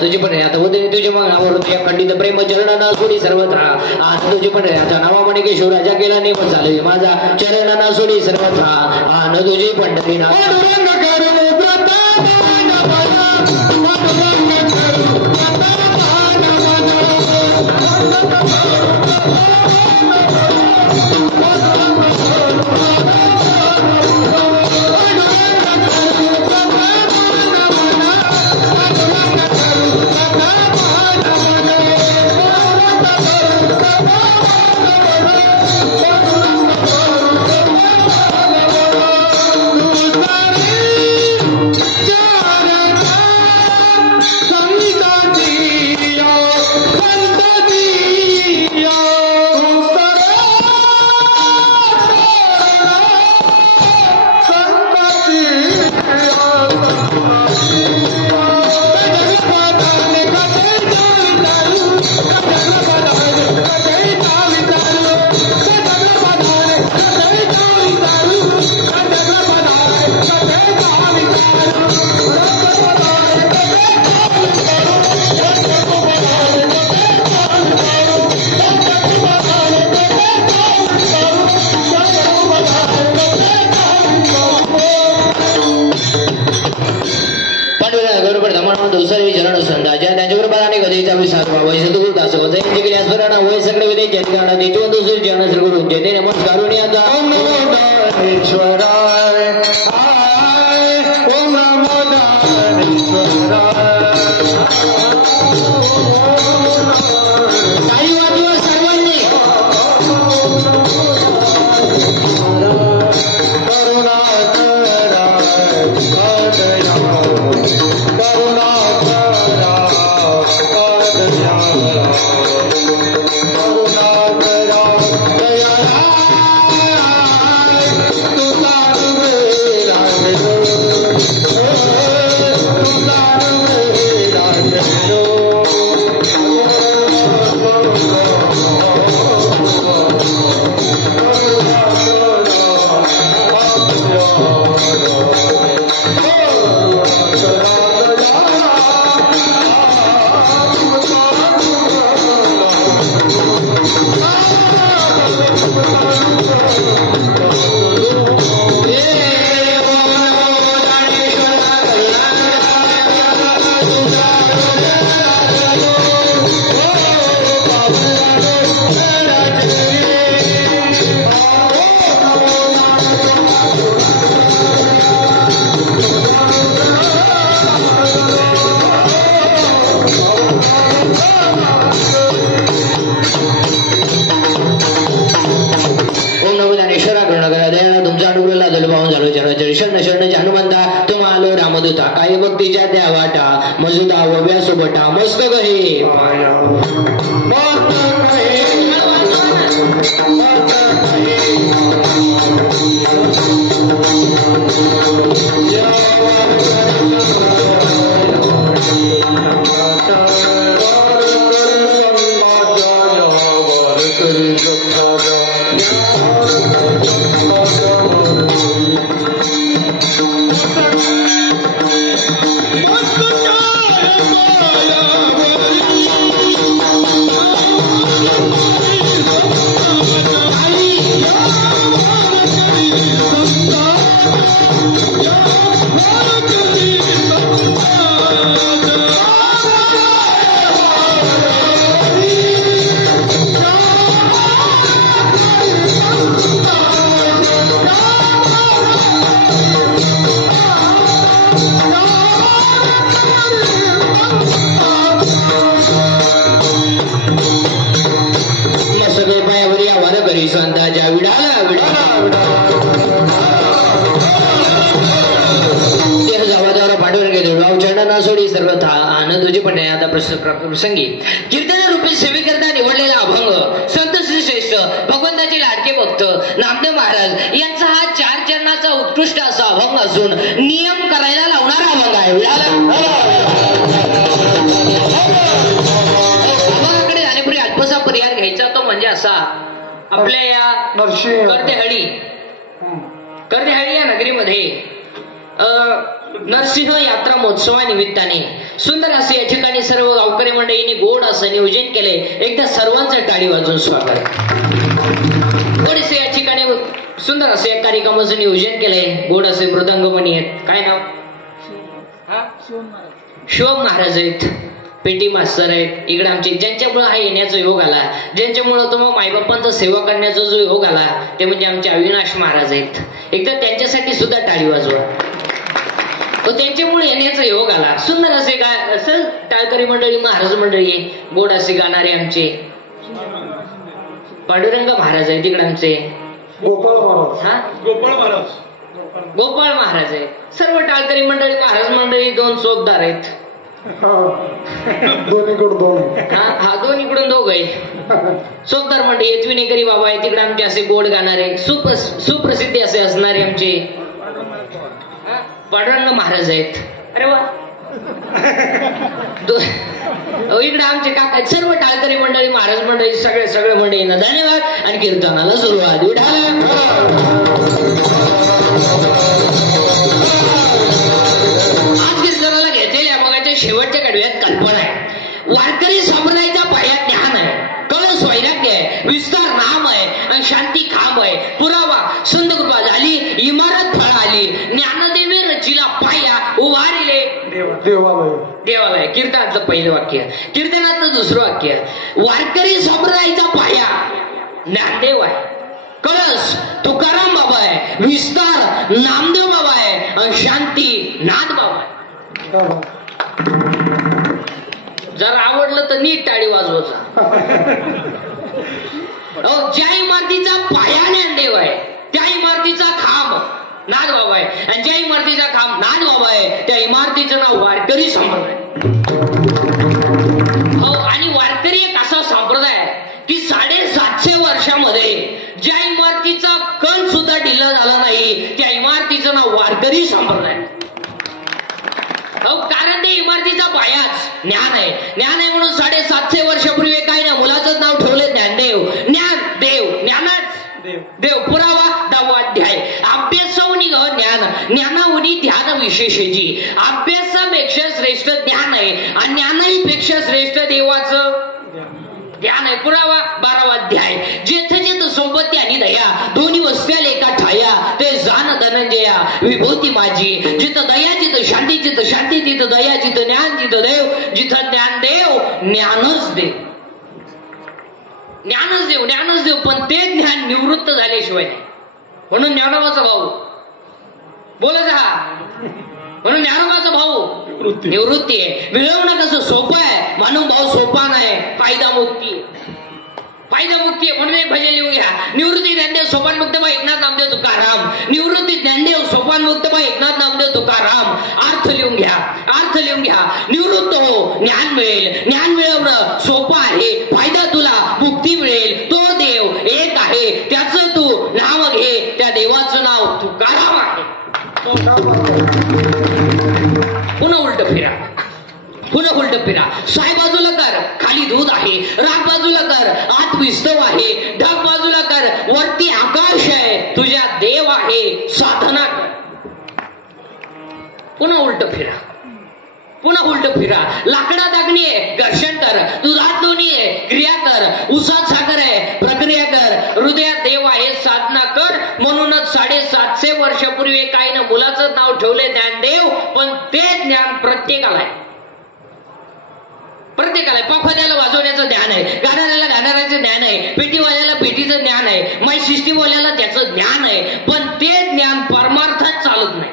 तुझी पण आता उदय तुझे मग आवड तुझ्या खंडित प्रेम चरणांना सोडी सर्वत्र आणि तुझी पण आता नावा म्हणे की शिवराजा केला नेम चालू माझा चरणांना सोडी सर्वत्र आणि तुझी पंढरी ना प्रसंगी कीर्तन रूपी सेवेकरता निवडलेला अभंग संत श्री श्रेष्ठ भगवंताचे लाडके भक्त नामदेव महाराज यांचा हा 4 चरणाचा नियमाचा उत्कृष्ट असा अभंग असून नियम करायला लावणारा अभंग आहे. अभंगाकडे जाण्यापूर्वी अल्पसा पर्याय घ्यायचा तो म्हणजे असा, आपल्या या कर्देहळी या नगरीमध्ये नरसिंह यात्रा महोत्सवानिमित्ताने सुंदर असे या ठिकाणी सर्व गावकरी मंडळींनी गोड असं नियोजन केले. एकदा सर्वांचं टाळी वाजून स्वागत. गोड असे या ठिकाणी सुंदर असे या कार्यक्रमाचं नियोजन केलंय. गोड असे मृदंगमणी आहेत. काय नाव? शिवम महाराज आहेत, पेटी मास्तर आहेत. इकडे आमचे ज्यांच्यामुळे हा येण्याचा योग आला, ज्यांच्यामुळे तो मायबापांचा सेवा करण्याचा जो योग आला ते म्हणजे आमचे अविनाश महाराज आहेत. एकदा त्यांच्यासाठी सुद्धा टाळी वाजवा. त्यांच्यामुळे येण्याचा योग आला. सुंदर असे असं टाळकरी मंडळी, महाराज मंडळी, गोड असे गाणारे आमचे पांडुरंग महाराज आहेत. तिकडे आमचे गोपाळ महाराज आहेत. सर्व टाळकरी मंडळी, महाराज मंडळी, दोन चोपदार आहेत. दोन्हीकडून दोघ आहे. चोपदार मंडळी आहेत. विनेकरी बाबा आहे. तिकडे आमचे असे गोड गाणारे सुप्रसिद्धी असे असणारे आमचे पांडुरंग महाराज आहेत. अरे वा. इकडे आमचे काका सर्व टाळकरी मंडळी, महाराज मंडळी, सगळे मंडळींना धन्यवाद आणि कीर्तनाला सुरुवात. आज कीर्तनाला घेतलेल्या मगाच्या शेवटच्या कडव्यात कल्पना आहे. वारकरी संप्रदायाचा पाया ज्ञान आहे, कळस वैराग्य आहे, विस्तार नाम आहे आणि शांती खांब आहे. पुरावा संत कृपा झाली, इमारत फळ आली, ज्ञानदेवे रचिला पाया उभारिले देवालय. कीर्तनातलं पहिलं वाक्य. कीर्तनातलं दुसरं वाक्य. वारकरी संप्रदायाचा पाया ज्ञानदेव आहे, कळस तुकाराम बाबा आहे, विस्तार नामदेव बाबा आहे आणि शांती नाथ बाबा आहे. जर आवडलं तर नीट टाळी वाजवायचा. ज्या इमारतीचा पाया ज्ञानदेव आहे त्या इमारतीचा खांब नाथ बाबा आहे आणि ज्या इमारतीचा खांब नाथ बाबा आहे त्या इमारतीचं नाव वारकरी संप्रदाय. आणि वारकरी एक असा संप्रदाय आहे की 750 वर्षामध्ये ज्या इमारतीचा कण सुद्धा ढिला झाला नाही त्या इमारतीचं नाव वारकरी संप्रदाय. कारण ते इमारतीचा पायाच ज्ञान आहे. ज्ञान आहे म्हणून 750 वर्षापूर्वी काय ना मुलाचं नाव ठेवलं ज्ञानदेव. ज्ञान देव, ज्ञानाच देव. पुरावा 10वा अध्याय. अभ्यासावनी ज्ञान, ज्ञानावनी ध्यान विशेषजी. अभ्यासापेक्षा श्रेष्ठ ज्ञान आहे आणि ज्ञानापेक्षा श्रेष्ठ देवाचं ध्यान आहे. पुरावा 12वा अध्याय. जेथ जेथ संपत्ती आणि दया दोन्ही वस्त्याला एका ठाया ते जाण धनंजया विभूती माझी. जिथं दया जिथं शांती, जिथं शांती तिथं दया, जिथं ज्ञान जिथं देव, जिथं ज्ञान देव ज्ञानच देव. ज्ञानच देव, ज्ञानच देव. पण ते ज्ञान निवृत्त झाल्याशिवाय. म्हणून ज्ञानोबाचा भाऊ बोलत हा. म्हणून ज्ञानोबाचा भाऊ निवृत्ती आहे. मिळवणं कसं सोपं आहे, मानव भाव सोपा नाही. फायदा मुक्ती म्हणून भजन लिहून घ्या. निवृत्ती ज्ञानदेव सोपान मुक्तबा एकनाथ नामदेव तुकाराम. निवृत्ती ज्ञानदेव सोपान मुक्तबा एकनाथ नामदेव तुकाराम. अर्थ लिहून घ्या. निवृत्त हो, ज्ञान मिळेल. ज्ञान मिळवणं सोपं आहे. फायदा तुला मुक्ती मिळेल. तो देव एक आहे, त्याचं तू नाव घे. त्या देवाचं नाव तुकाराम आहे. पुन्हा उलट फिरा. साय बाजूला कर, खाली दूध आहे. राग बाजूला कर, आत विस्तव आहे. ढग बाजूला कर, वरती आकाश आहे. तुझ्या देव आहे, साधना कर. पुन्हा उलट फिरा. लाकडात अग्नी आहे, घर्षण कर. दुधात दोन्ही आहे, क्रिया कर. उसात साखर आहे, प्रक्रिया कर. हृदयात देव आहे, साधना कर. म्हणूनच 750 वर्षापूर्वी काय ना मुलाचं नाव ठेवले ज्ञानदेव. पण ते ज्ञान प्रत्येकाला आहे. पाखवाद्याला वाजवण्याचं ज्ञान आहे, गाणाऱ्याला गाणाऱ्याचं ज्ञान आहे, पेटीवाल्याला पेटीचं ज्ञान आहे, माय सिस्टीमवाल्याला त्याचं ज्ञान आहे. पण ते ज्ञान परमार्थात चालत नाही.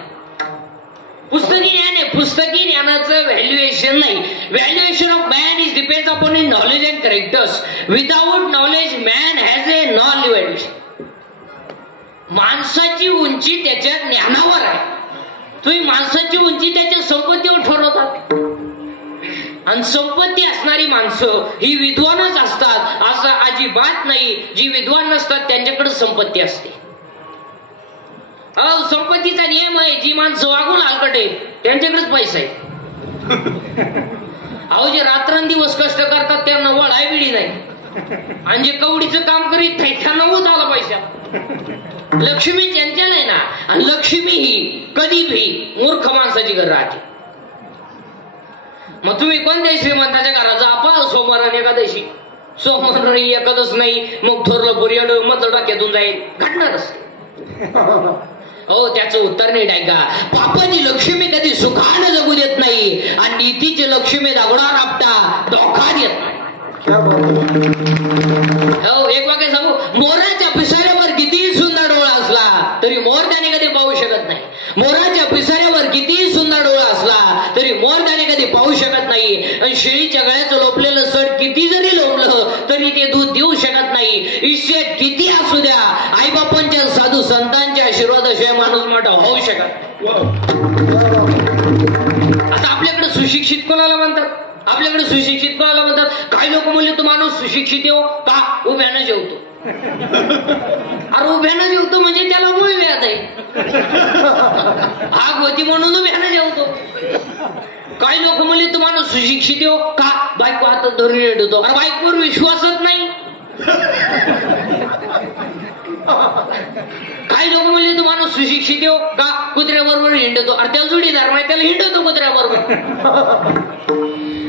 पुस्तकी ज्ञान आहे, पुस्तकी ज्ञानाचं व्हॅल्युएशन नाही. Valuation of man is depends upon his knowledge and characters. Without knowledge man has a non valuation. माणसाची उंची त्याच्या ज्ञानावर आहे. तुम्ही माणसाची उंची त्याच्या संपत्तीवर ठरवतात. आणि संपत्ती असणारी माणसं ही विद्वानच असतात असं अजिबात नाही. जी विद्वान नसतात त्यांच्याकडे संपत्ती असते. अहो संपत्तीचा नियम आहे, जी माणसं वागून हलकट आहेत त्यांच्याकडेच पैसा आहे. अहो जे रात्रंदिवस कष्ट करतात त्यांना वळाय बिडी नाही, आणि जे कवडीचं काम करीत नाही त्यांना होत आला पैसा. लक्ष्मी चंचल आहे ना, आणि लक्ष्मी ही कधी भी मूर्ख माणसाची घर राहते. मग तुम्ही कोणत्याही श्रीमंताच्या घरात जा, पहा सोमवार आणि एकादशी. सोमवार नाही एकादश नाही, मग थोरलं पुरियड मधलं डोक्यातून जाईल, घडणारच. हो त्याचं उत्तर नाही डायका. पापाची लक्ष्मी कधी सुखानं जगू देत नाही, आणि नीतीची लक्ष्मी दगडावर आपटा धोका देत नाही. हो एक वाक्य सांगू, मोराच्या पिसाऱ्यावर कितीही सुंदर डोळा असला तरी मोर त्याने कधी पाहू शकत नाही. मोराच्या पिसाऱ्यावर कितीही सुंदर डोळा असला तरी मोर त्याने कधी पाहू शकत नाही. आणि शेळीच्या गळ्याचं लोपलेलं सड किती जरी लोंबलं तरी ते दूध देऊ शकत नाही. इष्टेट किती असू द्या, आईबापांच्या साधू संतांच्या आशीर्वादाशिवाय माणूस मोठा होऊ शकत. आता आपल्याकडे सुशिक्षित कोणाला म्हणतात? आपल्याकडे सुशिक्षित कोणाला म्हणतात? काही लोक म्हणले तो माणूस सुशिक्षित येऊ का? उभ्यानं जेवतो. अरे उभ्यानं जेवतो म्हणजे त्याला मूळ व्याध आहे. आग होती म्हणून उभ्यानं जेवतो. काही लोक म्हणले तो माणूस सुशिक्षित येऊ का? बायको हातात धरून येतो. अरे बायकोवर विश्वासच नाही. काही लोक म्हणले तो माणूस सुशिक्षित येऊ का? कुत्र्याबरोबर हिंडतो. अरे त्याला जोडीदार नाही, त्याला हिंडतो कुत्र्याबरोबर.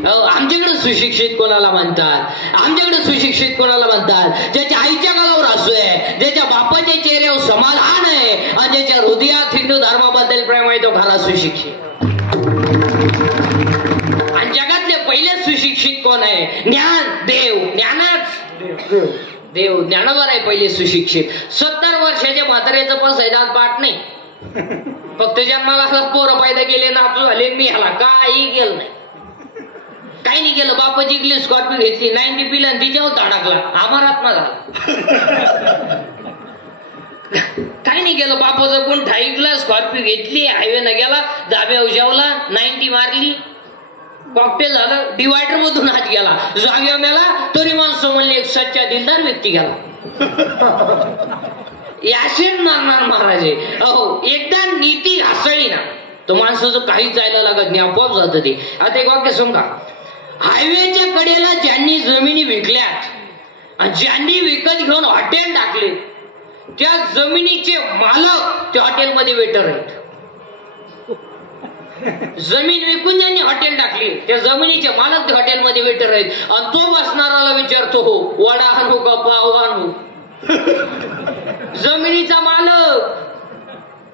आमच्याकडे सुशिक्षित कोणाला म्हणतात? आमच्याकडे सुशिक्षित कोणाला म्हणतात? ज्याच्या आईच्या गालावर हसू आहे, ज्याच्या बापाच्या चेहऱ्यावर समाधान आहे, आणि ज्याच्या हृदयात हिंदू धर्माबद्दल प्रेम आहे, तो खरा सुशिक्षित. आणि जगातले पहिले सुशिक्षित कोण आहे? ज्ञान देव. ज्ञानच देव ज्ञानावर आहे पहिले सुशिक्षित. 70 वर्षाच्या म्हाताऱ्याचं पण सैदात पाठ नाही, फक्त जन्माला पोरं पैदा केले, नातू झाले, मी ह्याला काही केलं नाही. काही नाही केलं. बापा जिंकली, स्कॉर्पिओ घेतली, 90 पिला, तिच्यावर धडकला, आम्हाला आत्मा झाला. काही नाही केलं. बापाचं कोण ठाईकला, स्कॉर्पिओ घेतली, हायवेनं गेला, धाब्यावर जेवला, 90 मारली, कॉकटेल झालं, डिवायडर मधून हात गेला, जाग्या मेला, तरी माणसं म्हणले एक सच्चा दिलदार व्यक्ती गेला. याशीन मारणार महाराज आहे. अहो एकदा नीती हसळी ना तो माणसाचं काही जायला लागत नाही, आपोआप जात ते. आता एक वाक्य समजा, हायवेच्या कडेला ज्यांनी जमिनी विकल्यात आणि ज्यांनी विकत घेऊन हॉटेल टाकले, त्या जमिनीचे मालक त्या हॉटेलमध्ये वेटर आहेत. जमीन विकून ज्यांनी हॉटेल टाकली त्या जमिनीचे मालक त्या हॉटेलमध्ये वेटर आहेत. आणि तो बसणाराला विचारतो, हो वडा आणू का पाव आणू? जमिनीचा मालक.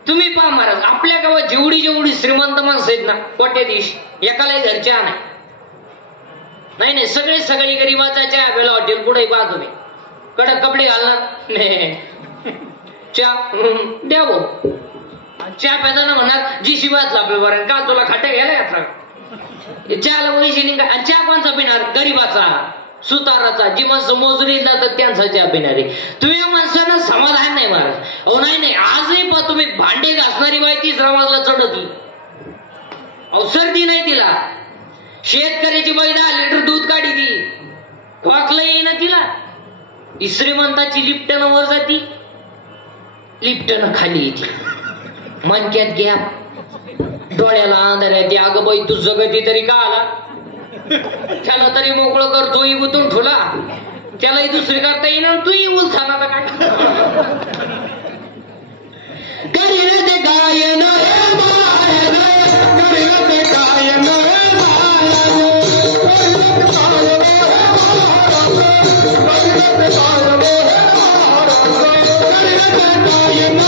तुम्ही पहा महाराज, आपल्या गावात जेवढी जेवढी श्रीमंत माणसं आहेत ना, कोट्याधीश, एकालाही घरच्या नाही, सगळी गरीबाचा चहा प्यायला हॉटेल पुढे पहा तुम्ही. कडक कपडे घालणार नाही, चहा द्या भाऊ. चहा प्यायला म्हणणार जी शिवाच लागलो बरं का, तुला खाट्या घ्यायला यात्रा चहाला पैसे निघा. आणि चहा कोणचा पिणार? गरीबाचा, सुताराचा. जी माणसं मोजरी जातात त्यांचा चहा पिणारे. तुम्ही या माणसांना समाधान नाही महाराज. अहो नाही, आजही पहा तुम्ही, भांडे घासणारी बाई 30 मजला चढवती, अहो सर्दी नाही तिला. शेतकऱ्याची बाई 10 लिटर दूध काढी ती, खोकलं येईना तिला. श्रीमंताची लिफ्टनं वर जाती, लिफ्टनं खाली येते, मनक्यात गॅप, डोळ्याला अंधार आहे. अगं बाई तू जगती तरी का आला? त्याला तरी मोकळं करतो, गुतून ठुला, त्यालाही दुसरी करता येईना, तूही उलथाना काय करीन ते गायन Yeah.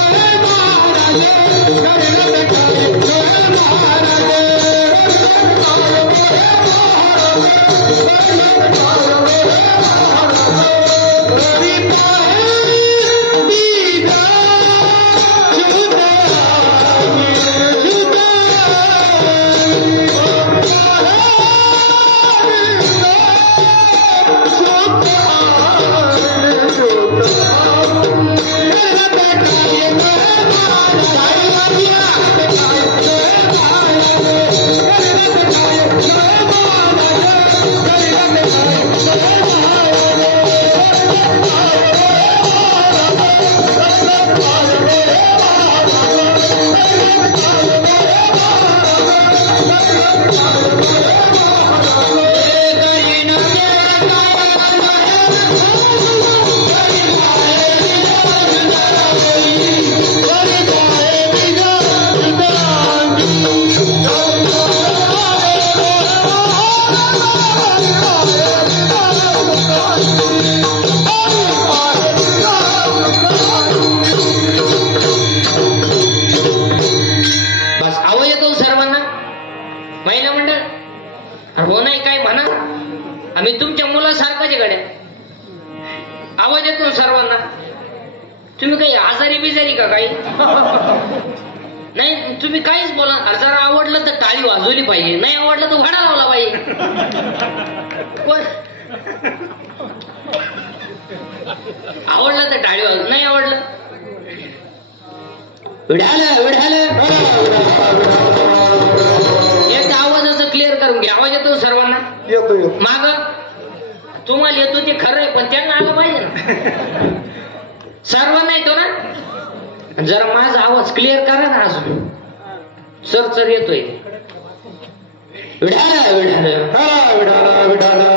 हो नाही काय म्हणा, आम्ही तुमच्या मुलासारखाच गड्या. आवाज येतो सर्वांना. तुम्ही काही आजारी बिजारी का काही? नाही तुम्ही काहीच बोला. जर आवडलं तर टाळी वाजवली पाहिजे, नाही आवडलं तर भाडा लावला पाहिजे. आवडलं तर टाळी वाजव, नाही आवडलं एक आवाजाचं क्लिअर करून घ्या. आवाज येतो सर्वांना? येतो येतो. माग तुम्हाला येतो ते खरं आहे, पण त्यांना आलं पाहिजे ना. सर्वांना येतो ना? जरा माझा आवाज क्लिअर करा ना. अजून सर येतोय. विढाला विढाला विढाला विढाला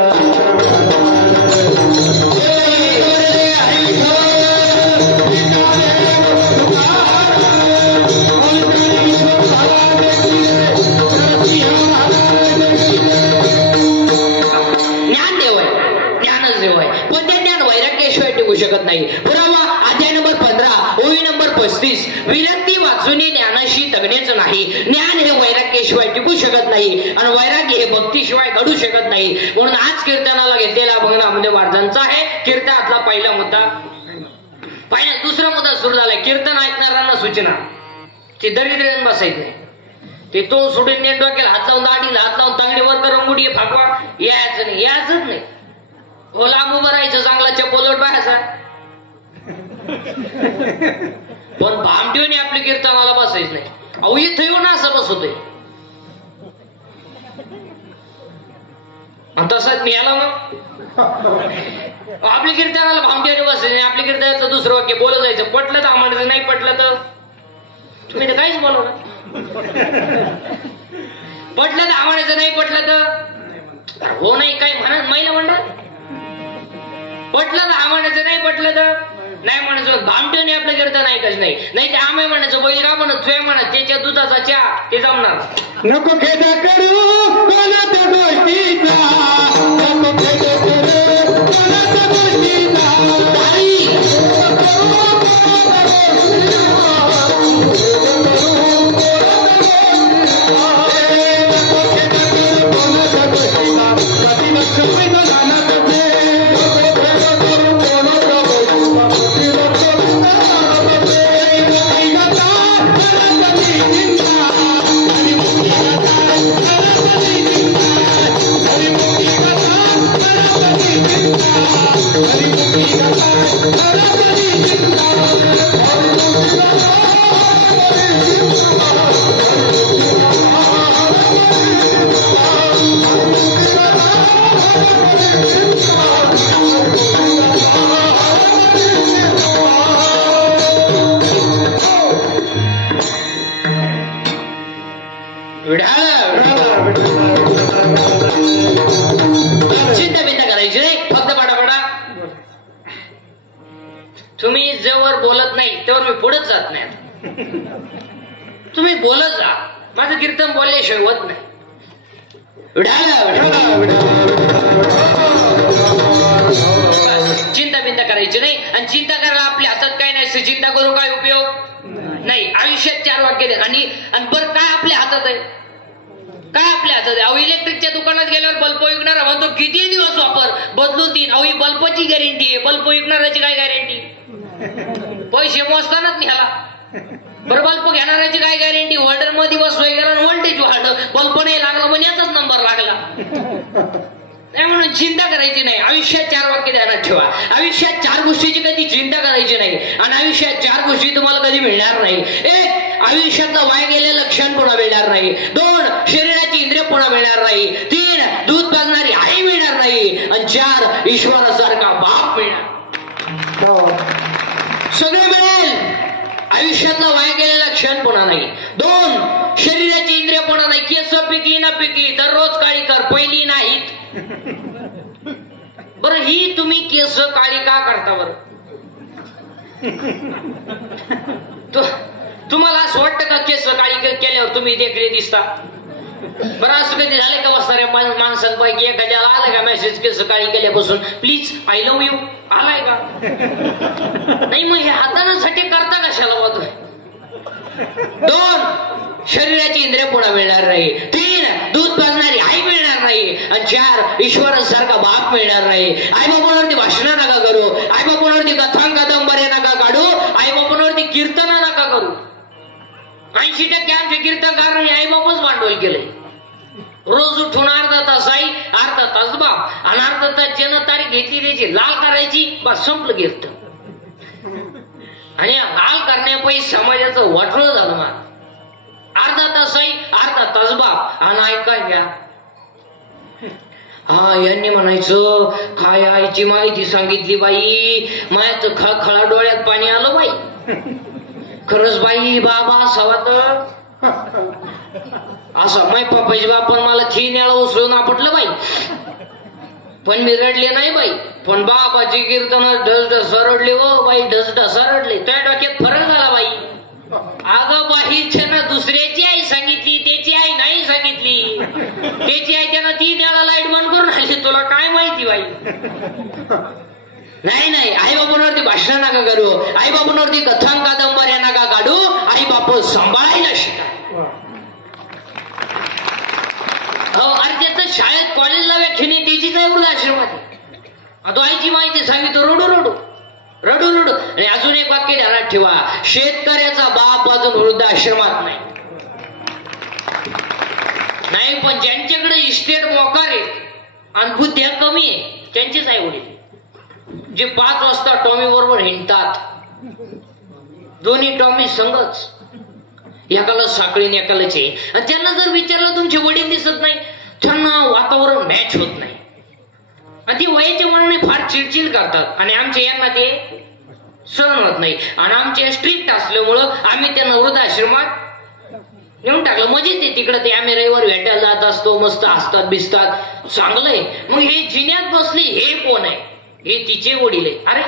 शकत नाही. पुरावा अध्याय नंबर 15 ओळी नंबर 35. विरक्ती वाचून ज्ञानाशी तगणेच नाही. ज्ञान हे वैराग्याशिवाय टिकू शकत नाही आणि वैराग्य हे भक्तीशिवाय घडू शकत नाही. म्हणून आज कीर्तनाला घेतलेला भंग नामदेव महाराजांचा आहे. कीर्तनातला पहिला मुद्दा. दुसरा मुद्दा सुरू झालाय. कीर्तन ऐकणाऱ्यांना सूचना, ते दरिद्र बसायचं नाही. ते तो सोडून नेट डोक्याला हात लावून, दाढीला हात लावून, तांगडीवर करून गुडी फाकवा यायचं नाही. यायचंच नाही. हो लांब उभं राहायचं, चांगला चप्पलवर बाहेरचा. पण भामटीवने आपली कीर्तनाला बसायच नाही. अहो इथं येऊन असं बसवतोय. तसाच मी याला मग आपल्या कीर्तनाला भामटीवने बसायचं नाही. आपल्या कीर्तनाचं दुसरं वाक्य बोलत जायचं. पटलं तर आम्हाला, नाही पटलं तर तुम्ही तर काहीच बोलू ना. पटलं तर आम्हाला, नाही पटलं तर हो नाही काय म्हणा. महिला मंडळ पटलं तर हा म्हणायचं, नाही पटलं तर नाही म्हणायचं. भामटीने आपलं कीर्तन ऐकायचं नाही. नाही ते आम्ही म्हणायचं, बैल का म्हणत तुय म्हणत, त्याच्या दुधाचा चहा ते जमणार. नको खेद करू कोणत्या गोष्टीचा, नको खेद करू कोणत्या गोष्टीचा. चिंता बिंता करायची नाही, फक्त पटापटा. तुम्ही जेव्हा बोलत नाही तेव्हा मी पुढेच जात नाही. तुम्ही बोलत जा. माझं कीर्तन बोलल्याशिवाय होत नाही. चिंता बिंता करायची नाही. आणि चिंता करायला आपल्या हातात काय नाही. चिंता करून काय उपयोग नाही. आयुष्यात 4 वाक्य दे. आणि बरं काय आपल्या हातात आहे? काय आपल्या हातात आहे? अहो इलेक्ट्रिकच्या दुकानात गेल्यावर बल्ब विकणारा म्हणतो किती दिवस वापर, बदलून देईन. अहो ही बल्बची गॅरंटी आहे, बल्ब विकणाऱ्याची काय गॅरंटी? पैसे मोजतानाच निघाला. बरं बल्ब घेणाऱ्याची काय गॅरंटी? ऑर्डर मध्ये बसवाय गेला, व्होल्टेज वाढलं, बल्ब नाही लागला, पण याचाच नंबर लागला. नाही म्हणून चिंता करायची नाही. आयुष्यात 4 वाक्य ध्यानात ठेवा. आयुष्यात 4 गोष्टीची कधी चिंता करायची नाही. आणि आयुष्यात 4 गोष्टी तुम्हाला कधी मिळणार नाही. 1 आयुष्यातलं वाया गेलेलं क्षण पुन्हा मिळणार नाही. 2 शरीराची इंद्रिय पुन्हा मिळणार नाही. 3 दूध पाजणारी आई मिळणार नाही. आणि 4 ईश्वरासारखा बाप मिळणार. सगळं मिळेल. आयुष्यातला वाया गेलेला क्षण पुन्हा नाही. 2 शरीराची इंद्रिय पुन्हा नाही. केस पिकली ना पिकली दररोज काळी कर, पहिली नाहीत. बरं ही तुम्ही केस काळी का करता? बरं तुम्हाला असं वाटतं का केस काळी केल्यावर तुम्ही देखील दिसता? बरं असं कधी झालं का बसणाऱ्या माणसांपैकी एखाद्याला आलं का मेसेज केस काळी केल्यापासून प्लीज आय लव्ह यू आलाय का? नाही. मग हे हातानं झटे करता कशाला वाटतोय? 2 शरीराची इंद्रिय पुन्हा मिळणार नाही. 3 दूध पाजणारी आई मिळणार मिळणार नाही. आणि 4 ईश्वरासारखा बाप मिळणार नाही. आई बापांवरती भाषण नका करू, आई बापांवरती कथा कादंबऱ्या नका काढू, आई बापांवरती कीर्तन नका करू. 80% आमचे कीर्तनकारांनी आई बापच भांडवल केलंय. रोज उठून अर्धा तास आई, अर्धा तास बाप, आणि अर्धा तास जन्मतारीख घेतली त्याची लाल करायची, बस संपलं कीर्तन. आणि लाल करण्यापायी समाजाचं वाटोळ झालं. मला अर्धा तास आई, अर्धा तास बाप, आणि ऐकाय घ्या. हा यांनी म्हणायचं काय आईची माहिती सांगितली बाई, मायाचं खळखळा डोळ्यात पाणी आलं बाई. खरंच बाई बाबा असावा तर असं माय पप्पाची बापन मला 3 वेळा उचलून आपटलं बाई, पण मी रडले नाही बाई. पण बाबाची कीर्तन ढसढसा रडले हो बाई, ढसढसा रडले. त्या डोक्यात फरक झाला बाई. अगं बाईचे ना दुसऱ्याची आई सांगितली, त्याची आई नाही सांगितली. त्याची आई त्यानं 3 वेळा लाईट बंद करून आली, तुला काय माहिती बाई. नाही नाही, आई बाबांवरती भाषण नका करू, आई बाबांवरती कथा कादंबऱ्या नका काढू, आई बाप सांभाळायला शिका. अरे त्याचं शाळेत कॉलेजला व्याख्याने त्याचीच आहे वृद्धाश्रमात. तो आईची माहिती सांगितलं रडू रडू रडू रडू. आणि अजून एक वाक्य ध्यानात ठेवा, शेतकऱ्याचा बाप अजून वृद्धाश्रमात नाही. नाही, पण ज्यांच्याकडे इस्टेट मोकार आहे आणि बुद्ध्या कमी आहे त्यांचीच आई वडील, जे 5 वाजता टॉमी बरोबर हिंडतात. दोन्ही टॉमी संगच, एकाला साखळीन एकालाच आहे. आणि त्यांना जर विचारलं तुमचे वडील दिसत नाही, त्यांना वातावरण मॅच होत नाही. आणि ती वयाच्या मनाने फार चिडचिड करतात. आणि आमच्या यांना ते सहन होत नाही. आणि आमचे स्ट्रिक्ट असल्यामुळं आम्ही त्यांना वृद्धाश्रमात नेऊन टाकलं. मजेत आहे तिकडे, ते आम्ही रविवार भेटायला जात असतो, मस्त हसतात बिसतात, चांगलंय. मग हे जिन्यात बसले हे कोण आहे? हे तिचे वडील आहे. अरे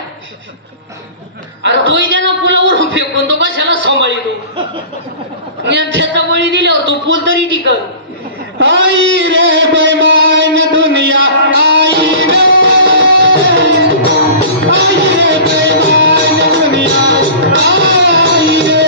अरे तोही त्यांना पुलावरून फेकून तो कशाला सांभाळतो? त्याचा बळी दिल्यावर तो पूल तरी टिकल. आई रे बेमान दुनिया, आई रे बेमान दुनिया, आई रे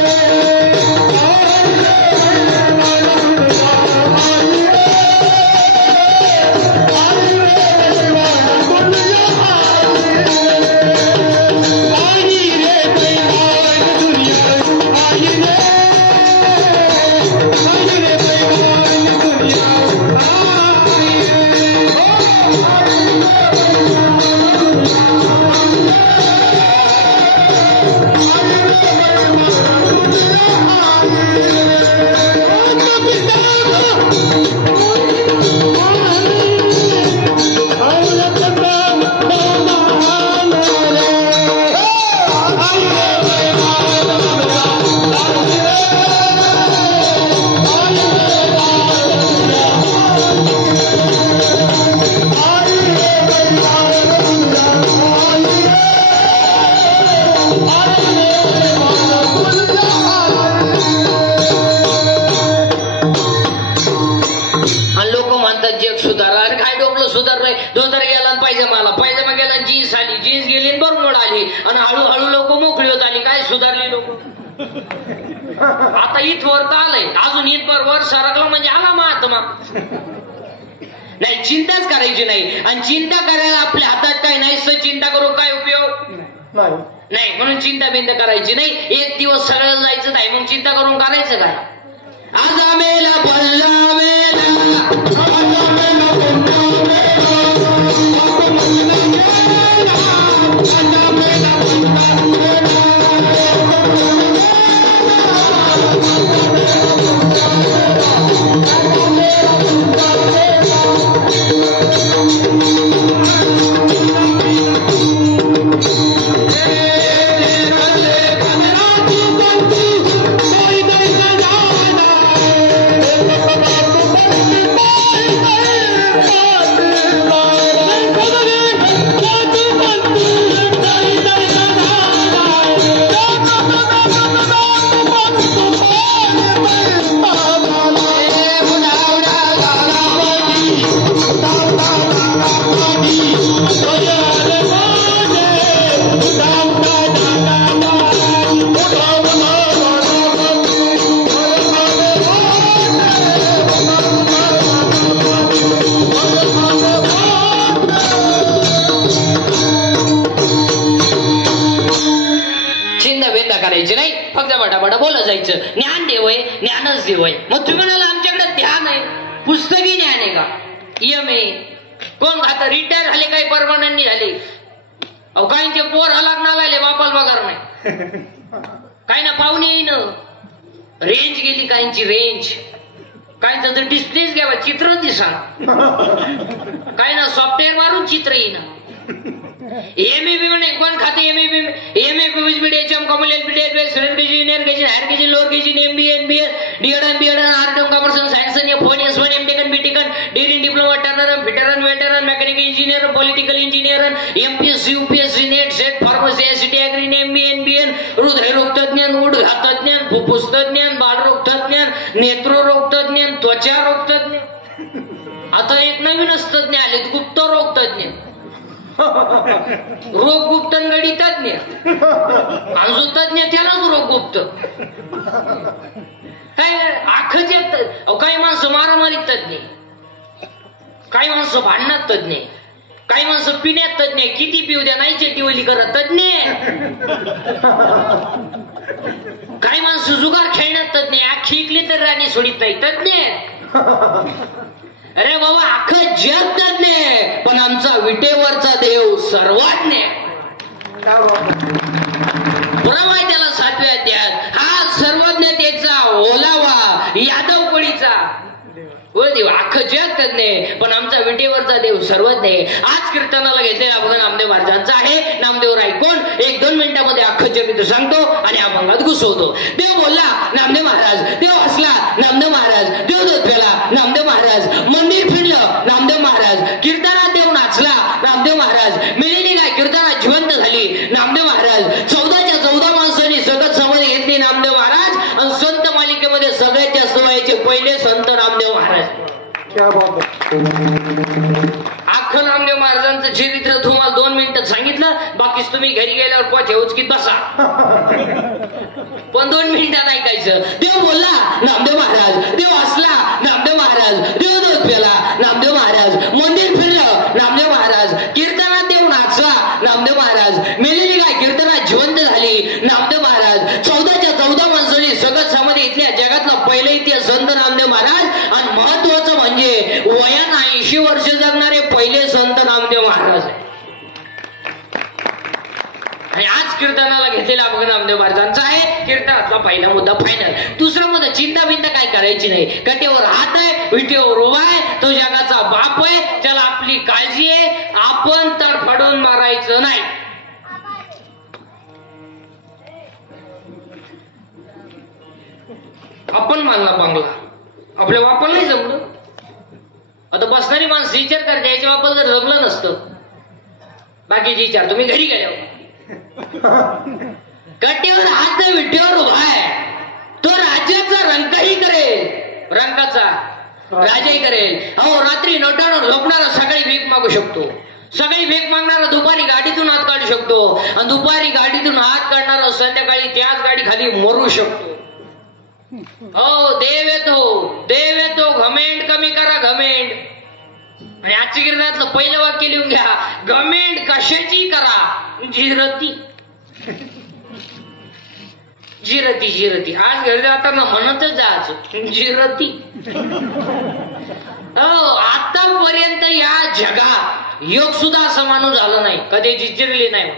आता इथवर तर आलंय, अजून इथवर वर सरकलं म्हणजे आला महात्मा. नाही, चिंताच करायची नाही. आणि चिंता करायला आपल्या हातात काय नाही, चिंता करून काय उपयोग नाही. म्हणून चिंता बिंता करायची नाही. एक दिवस सगळं जायचं नाही, मग चिंता करून करायचं काय? आज आमेला पडला मेला, देव आहे, ज्ञानच देव आहे. मग तुम्ही म्हणाला आमच्याकडे ध्यान आहे, पुस्तकी ज्ञान आहे का? EMA कोण खाता? रिटायर झाले काही परमनंटनी झाले. अहो काहींचे पोर हलागणार आले, बापाल पगार नाही. काही ना पाहुणे येईन, रेंज गेली काहींची, रेंज काहींचं तर डिस्प्लेच घ्यावा, चित्र दिसा. काही ना सॉफ्टवेअर मारून चित्र येईन. एमएबी म्हणे कोण खाते? एमएबीएचएम common engineer higher KG lower KG MBA DED art commerce science F1 S1 M.Tech B.Tech dairying diploma turner fitter welder mechanical engineer political engineer MPSC UPSC NET SET pharmacy SCT agri MBN हृदयरोग तज्ञ उडघात तज्ञ फुफ्फुस तज्ञ बालरोग तज्ञ नेत्ररोग तज्ञ त्वचा रोग तज्ञ. आता एक नवीनच तज्ञ आले, गुप्त रोग तज्ञ, रोग गुप्तनगडी तज्ञ, अंजू तज्ञ त्यालाच रोग गुप्त. काय आखच येत. काही माणसं मारामारीत तज्ञ, काही माणसं भांडणात तज्ञ, काही माणसं पिण्यात तज्ञ, किती पिऊ द्या नाही चेटीवली करत तज्ञ, काही माणसं जुगार खेळण्यात तज्ञ, आखी इकली तर राणी सोडित नाही तज्ञ. अरे बाबा अख्खं जग तज्ञ, पण आमचा विटेवरचा देव सर्वज्ञ. पुरावा आहे त्याला 7व्या अध्यायात. हा सर्वज्ञतेचा ओलावा यादव कोळीचा देव, अख्खं जग तज्ञ, पण आमचा विटेवरचा देव सर्वज्ञ. आज कीर्तनाला घेतलेला अभंग नामदेव महाराजांचा आहे. नामदेव ऐकून 1-2 मिनिटांमध्ये अख्खं जग सांगतो आणि अभंगात घुसवतो. देव बोलला, नामदेव महाराज. देव हसला, नामदेव महाराज. देव दूध प्याला, नामदेव महाराज. मंदिर फिरलं, नामदेव महाराज. कीर्तनात देव नाचला, नामदेव महाराज. मिळेली काय कीर्तनात जिवंत झाली, नामदेव महाराज. 14च्या 14 माणसांनी सगळं समाधी घेतली, नामदेव महाराज. आणि संत मालिकेमध्ये सगळ्यात जास्त व्हायचे पहिले संत नामदेव महाराज. अख्खं नामदेव महाराजांचं चरित्र तुम्हाला 2 मिनिटात सांगितलं, बाकीच तुम्ही घरी गेल्यावर पोचे उचकीत बसा, पण 2 मिनिटात ऐकायचं. देव बोलला, नामदेव महाराज. देव हसला, नामदेव महाराज. देव दूध प्याला, नामदेव महाराज. मंदिर फिरलं, नामदेव महाराज. कीर्तनात देव नाचला, नामदेव महाराज. मेलेली काय कीर्तनात जिवंत झाली, नामदेव महाराज. 14च्या 14 माणसांनी सगळं समाधी इथल्या जगातला पहिला इतिहास संत नामदेव महाराज. आणि महत्वाचं म्हणजे वयानं 80 वर्ष जगणारे पहिले संत नामदेव महाराज. आणि आज कीर्तनाला घेतलेला अभंग नामदेव महाराजांचा आहे. कीर्तनातला पहिला मुद्दा फायनल. दुसरा मुद्दा चिंता बिंता काय करायची नाही. कटेवर हात आहे, विटेवर उभा आहे, तो जगाचा बाप आहे, त्याला आपली काळजी आहे. आपण तडफडून मारायचं नाही. आपण मानला बांगला, आपल्या बापाला नाही जमलं. आता बसणारी माणसं विचार करते, याच्या बापाला जर जमलं नसतं, बाकीचे विचार तुम्ही घरी गेल्यावर. कट्टेवर हात विटेवर उभा आहे, तो राज्याचा रंकही करेल, रंकाचा राजाही करेल. अहो रात्री नोटावर झोपणारा सकाळी भीक मागू शकतो, सकाळी भीक मागणारा दुपारी गाडीतून हात काढू शकतो, आणि दुपारी गाडीतून हात काढणारा संध्याकाळी त्याच गाडी खाली मरू शकतो. हो देव येतो, घमेंड कमी करा, घमेंड. आणि आजच्या कीर्तनातलं पहिलं वाक्य लिहून घ्या, घमेंड कशाची करा, जिरती. जिरती आज घरी जाताना म्हणतच जायचं, जिरती. आतापर्यंत या जगात योग सुद्धा असं माणूस झालं नाही, कधी जिरली नाही.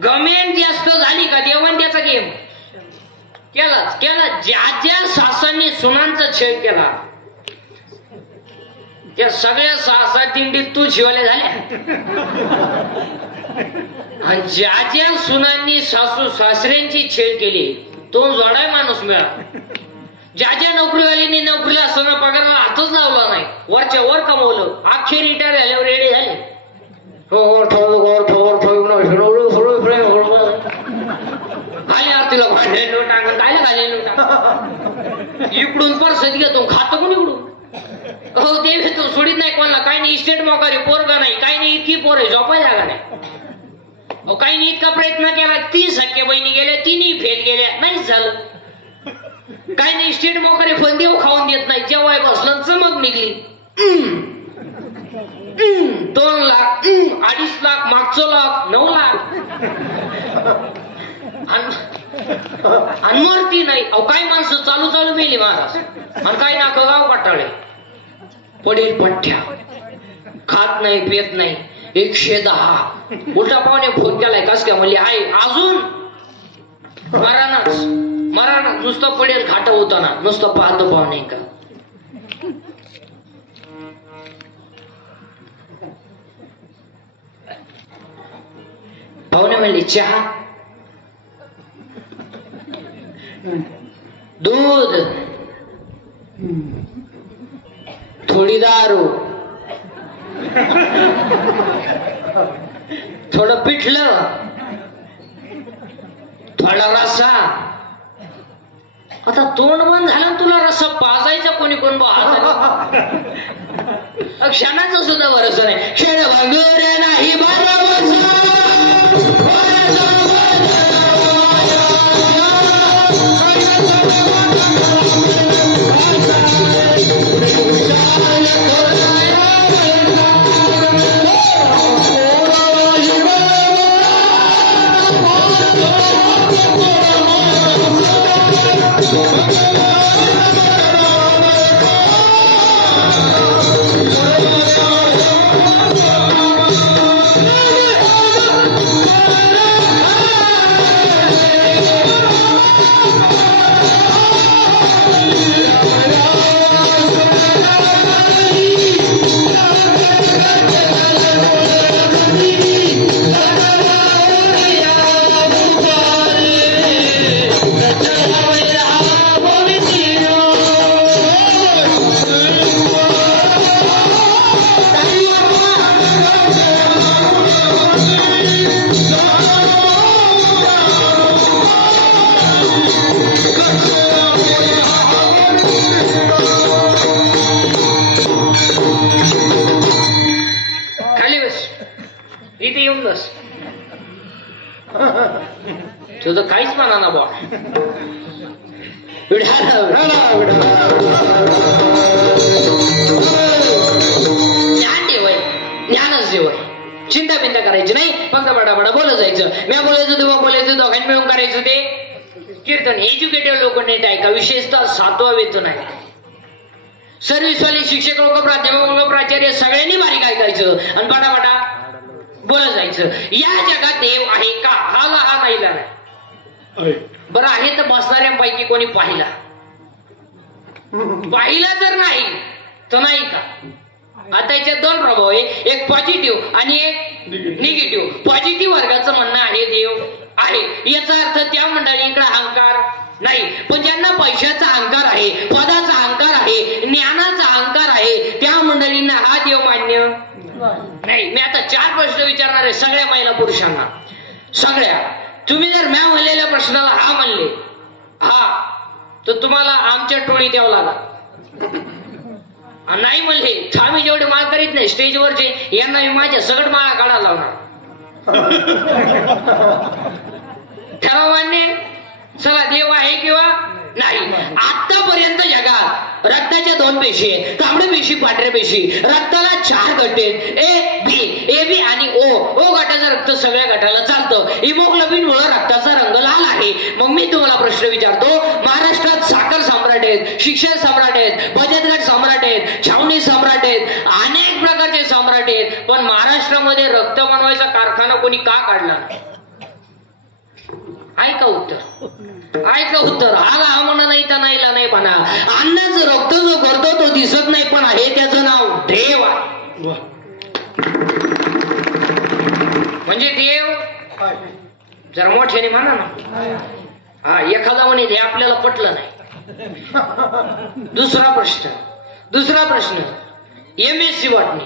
घमेंड जास्त झाली का देवान त्याचा गेम केला. ज्या सासांनी सुनांचा छळ केला, त्या सगळ्या सासा दिंडीत तू शिवाल्या झाल्या. आणि ज्या सुनांनी सासू सासऱ्यांची छेड केली, तो जोडाय माणूस मिळाला. ज्या नोकरीवाल्यांनी नोकरीला असताना पगाराला हातच लावला नाही, वरच्या वर कमवलं, अख्खे रिटायर झाल्यावर रेडी झाले. खाली आरतीला भांडे टांगण काय खाली इकडून परसत घेतो, खातो कोण इकडून. हो देव येतो, सोडीत नाही कोणाला. काही नाही इस्टेट मोकारी पोरगा नाही, काही नाही इतकी पोर आहे झोपाय जागा नाही. काही नाही इतका प्रयत्न केला, 30 सख्या बहिणी गेल्या, 3ही फेल गेल्या, नाहीच झालं. काही नाही इस्टेट मोकारी पण देव खाऊन देत नाही, जेव्हा बसलं चमक निघली. 2 लाख, 2.5 लाख, मागचं लाख 9 लाख. आणि मरती नाही. अहो काय माणसं चालू चालू मेली महाराज, आणि काय नाक गाव पाटाळे पडेल पठ्ठ्या, खात नाही पेत नाही. 110 उलटा पाहुणे फोन केलाय कस काय म्हणली आहे अजून मरानाच नुसतं पडेल घाट होताना नुसतं पाहतो पाहुणे का. पाहुणे म्हणले चहा दूध थोडी दारू थोडं पिठलं थोडा रस्सा. आता तोंड बंद झालं तुला रस्सा पाजायचा कोणी कोण क्षणाचं सुद्धा भरोसा नाही. क्षण वगैरे नाही तुझं काहीच म्हणा ना बा. ज्ञान देवय ज्ञानच देवय. चिंता बिंता करायची नाही, फक्त बडाबडा बोलत जायचं. मी बोलायचं तेव्हा बोलायचं, दोघांनी मिळून करायचं ते कीर्तन. एज्युकेटेड लोक नाही ऐका, विशेषतः 7वा वेतन आहे. सर्व्हिसवाले शिक्षक लोक प्राध्यापक लोक प्राचार्य सगळ्यांनी बारीक ऐकायचं आणि बडाबडा बोलत जायचं. या जगात देव आहे का हा पाहिला नाही. बरं आहे तर बसणाऱ्यांपैकी कोणी पाहिला जर नाही तर नाही का. आता याच्यात 2 प्रभाव आहे, एक पॉझिटिव्ह आणि एक निगेटिव्ह. पॉझिटिव्ह वर्गाचं म्हणणं आहे देव आहे, याचा अर्थ त्या मंडळींकडे अहंकार नाही. पण ज्यांना पैशाचा अहंकार आहे, पदाचा अहंकार आहे, ज्ञानाचा अहंकार आहे, त्या मंडळींना हा देव मान्य नाही. मी आता 4 प्रश्न विचारणार आहे सगळ्या महिला पुरुषांना, सगळ्या. तुम्ही जर मॅ म्हणलेल्या प्रश्नाला हा म्हणले हा तर तुम्हाला आमच्या टोळीत यावं लागला. नाही म्हणले तर आम्ही जेवढे माळ करीत नाही स्टेजवरचे यांना मी माझ्या सगळं माळा काढायला लावणार. ठरवा मान्य. चला देव आहे किंवा नाही. आतापर्यंत जगात रक्ताच्या 2 पेशी आहेत, तांबड्या पेशी पांढऱ्या पेशी. रक्ताला 4 गट आहेत, ए बी आणि ओ गटाचं रक्त सगळ्या गटाला चालतं. हिमोग्लोबिन मुळे रक्ताचा रंग लाल आहे. मग मी तुम्हाला प्रश्न विचारतो, महाराष्ट्रात साखर सम्राट आहेत, शिक्षण सम्राट आहेत, बचत गट सम्राट आहेत, छावणी सम्राट आहेत, अनेक प्रकारचे सम्राट आहेत, पण महाराष्ट्रामध्ये रक्त बनवायचा कारखाना कोणी का काढला? ऐका उत्तर. हा म्हणा नाही तर नाहीला नाही म्हणा. अन्नाचं रक्त जो करतो तो दिसत नाही, पण आहे त्याचं नाव देव आहे. म्हणजे देव जर मोठ्याने म्हणा ना. हा एखादा म्हणे हे आपल्याला पटलं नाही. दुसरा प्रश्न MSc बॉटनी,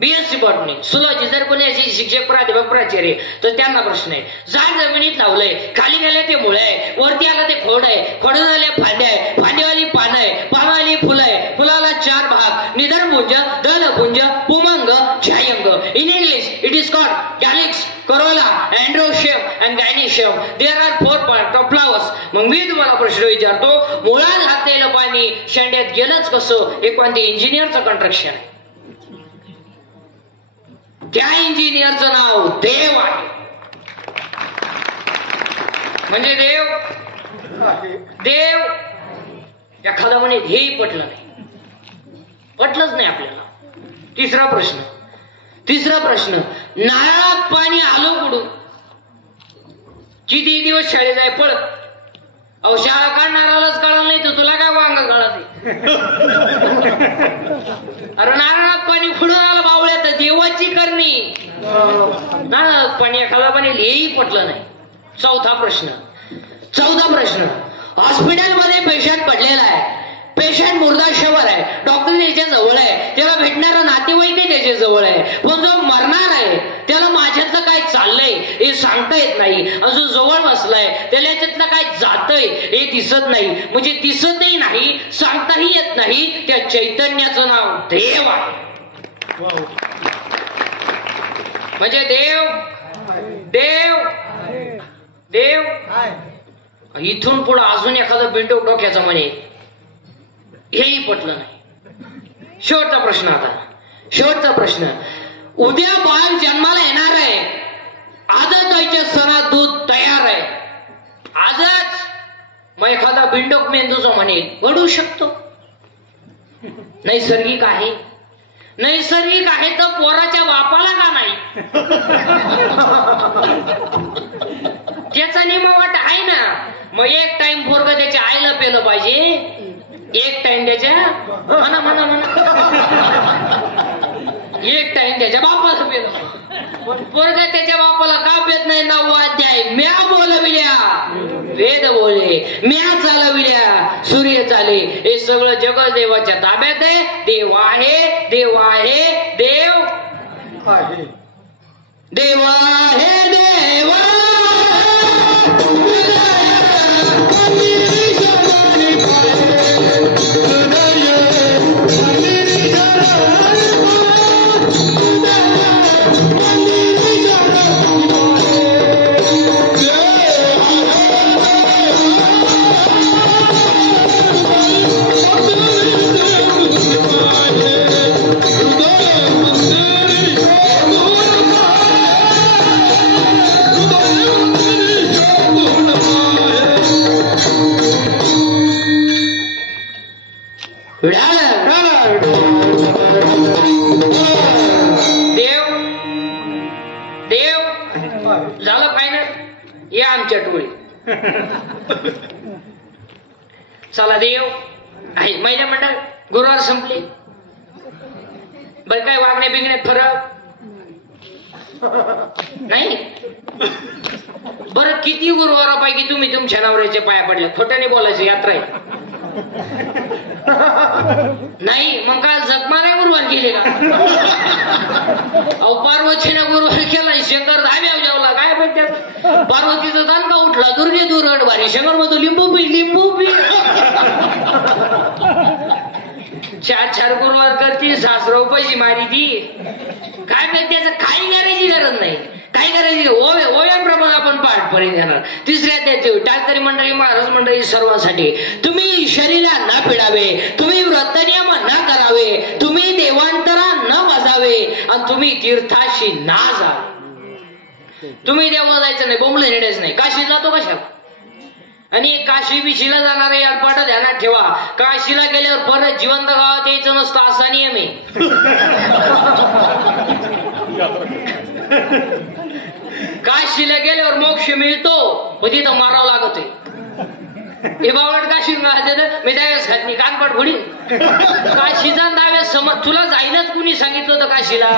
BSc बॉटनी, सुलॉजी जर कोणी अशी शिक्षक प्राध्यापक प्राचार्य तर त्यांना प्रश्न आहे. झाड जमिनीत लावलंय, खाली गेले ते मुळ आहे, वरती आलं ते खोड आहे, खोडून आले फांद्या आहे, फांद्यावाली पानं आहे, पानावाली फुलं आहे, फुलाला 4 भाग, निधनपुंज, दलपुंज, पुमंग, छायंग. In English it is called calyx, corolla, androecium and gynoecium. There are 4 part of flowers. मग मी तुम्हाला प्रश्न विचारतो, मुळात घातलेलं पाणी शेंड्यात गेलंच कसं? हे कोणते इंजिनियरचं कन्स्ट्रक्शन आहे. त्या इंजिनियरचं नाव देव आहे. म्हणजे देव देव एखादा म्हणे हेही पटलं नाही, पटलंच नाही आपल्याला. तिसरा प्रश्न नारळात पाणी आलो कुठून? किती दिवस शाळेत जाय पळत. अहो शाळा काढणारालाच कळलं नाही तर तुला काय वांग कळत? अरे नारळात पाणी कुठून आलं बावळ्या? तर देवाची करणी. नारळात पाणी एखादा पाणी हेही पटलं नाही. चौथा प्रश्न हॉस्पिटलमध्ये पेशंट पडलेला आहे, पेशंट मुर्दाशवर आहे, डॉक्टर त्याच्या जवळ आहे, त्याला भेटणारा नातेवाईक त्याच्या जवळ आहे, पण जो मरणार आहे त्याला माझ्यातलं काय चाललंय हे सांगता येत नाही. जो जवळ बसलाय त्याला याच्यातलं काय जातंय हे दिसत नाही. म्हणजे दिसतही नाही, सांगताही येत नाही. त्या चैतन्याचं नाव देव आहे. म्हणजे देव इथून पुढे अजून एखादा बिंडो डोक्याचा म्हणे हेही पटलं नाही. शेवटचा प्रश्न उद्या बाळ जन्माला येणार आहे, आजच आईच्या सणात दूध तयार आहे, आजच. मग एखादा बिंडोक मेंदूचा म्हणे घडू शकतो. नैसर्गिक आहे तर पोराच्या बापाला का नाही? त्याचा निमवाट आहे ना. मग एक टाइम पोरग त्याच्या आईला पेलं पाहिजे, एक टाइम त्याच्या एक टाइम त्याच्या बापाला पेलं. पोरग त्याच्या बापाला का पेत नाही? 9वा अध्याय. म्या बोलविल्या, वेद बोले, म्या चालविल्या, सूर्य चाले. हे सगळं जग देवाच्या ताब्यात आहे. देव आहे, देव आहे, देव आहे, देव आहे, देव. झालं फायनल. या आमच्या टोळीत. चला देव आहे. महिला मंडळ गुरुवार संपले. बरं काय वागण्या बिगण्यात फरक नाही? बरं किती गुरुवारापैकी तुम्ही तुमच्या नवऱ्याच्या पाया पडल्या? खोट्याने बोलायचं, यात्रा आहे नाही. मग काल जगमाला गुरुवार केले का? अहो पार्वतीनं गुरुवार केला, शंकर धाब्यावर जेवला. काय म्हणते पार्वतीचा दानका उठला, दुर्गे दुर्गड भारी. शंकर म्हणतो लिंबू पी. 4 गुरुवार करते, 6 रुपयाची मारी ती. काय माहिती त्याचं काही करायची गरज नाही. काय करायची ओव्याप्रमाणे आपण पाठ पर्यंत घेणार. तिसऱ्या त्याचे टाळकरी मंडळी, महाराज मंडळी सर्वांसाठी तुम्ही शरीराला न पिडावे, तुम्ही व्रतनियम न करावे, तुम्ही देवांतरा न बसावे आणि तुम्ही तीर्थाशी ना जावे. तुम्ही देवा जायचं नाही, बोंबलं नेण्याचं नाही. काशी जातो कशाला? आणि काशी बिशीला जाणारे याडपाट ध्यानात ठेवा. काशीला गेल्यावर परत जिवंत गावात यायचं नसतं, असा नियम आहे. काशीला गेल्यावर मोक्ष मिळतो, पण तिथं मारावं लागत आहे. हे बावळट काशी मी त्यावेळेस खात नाही, कानपाट घोडी. काशीचा त्यावेळेस समज तुला जाईनच कुणी सांगितलं होतं काशीला?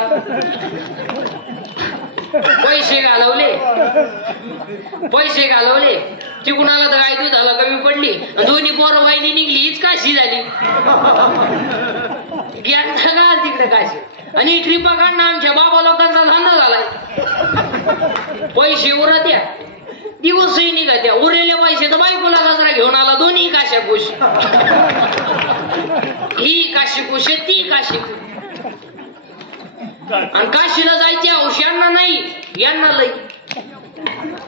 पैसे घालवले ती कुणाला तर गाय दुधाला कमी पडली, दोन्ही पोरं वाहिनी निघली, हीच काशी झाली. घ्यायचं का तिकडे काशी? आणि ट्रिपा काढणं आमच्या बाबा लोकांचा धंदा झालाय. पैसे उरत या दिवसही निघत या, उरलेले पैसे तर बायकोला गजरा घेऊन आला. दोन्ही काशा खुश, ही काशी खुश आहे, ती काशी खुश. आणि काशीला जायची हौस यांना नाही, यांना लई.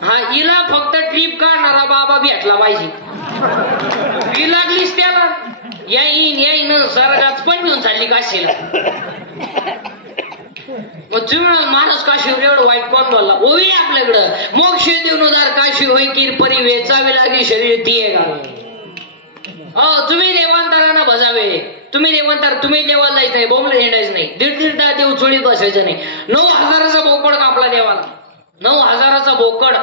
हा हिला फक्त ट्रिप काढणारा बाबा भेटला पाहिजे. ही लागलीच त्याला येईन सर्गाच पण घेऊन चालली काशीला. मग तुम्ही म्हणाल महाराज काशीवर एवढं वाईट कोण बोलला? ओवी आपल्याकडं मोक्ष देऊन उदार काशी होई की परी वेचावी लागे शरीर ती आहे का? तुम्ही देवांतरांना भजावे. तुम्ही देवांतर, तुम्ही देवाला जायचं नाही, बोंबलं हिंडायचं नाही, दीड देव चोळीत बसायचं नाही. 9,000चा बोकड कापला देवाला, 9,000चा बोकड,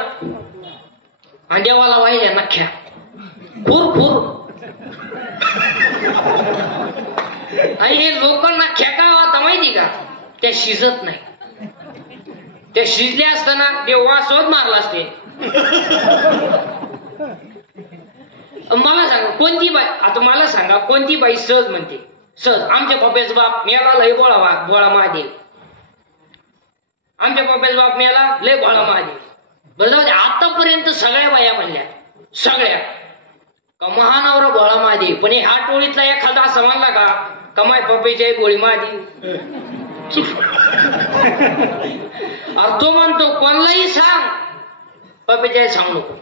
आणि देवाला वाहिल्या नख्या फुर फुर. आणि हे लोक नख्या का होता माहिती का? त्या शिजत नाही. त्या शिजल्या असताना देव वासवत मारला असते. मला सांगा कोणती बाई, आता मला सांगा कोणती बाई सहज म्हणते? सहज आमच्या पप्प्याचा बाप मेला लय भोळा महादेव, आमच्या पप्प्याचा बाप मेला लय भोळा महादेव. बरं जाऊ दे, आतापर्यंत सगळ्या बाया म्हणल्या, सगळ्या का महानवरा भोळा महादेव. पण ह्या टोळीतला एखादा असा म्हणला का कमाय पप्प्याची आई भोळी महादेव? अरे तो म्हणतो कोणालाही सांग पप्प्याची आई सांगू नको.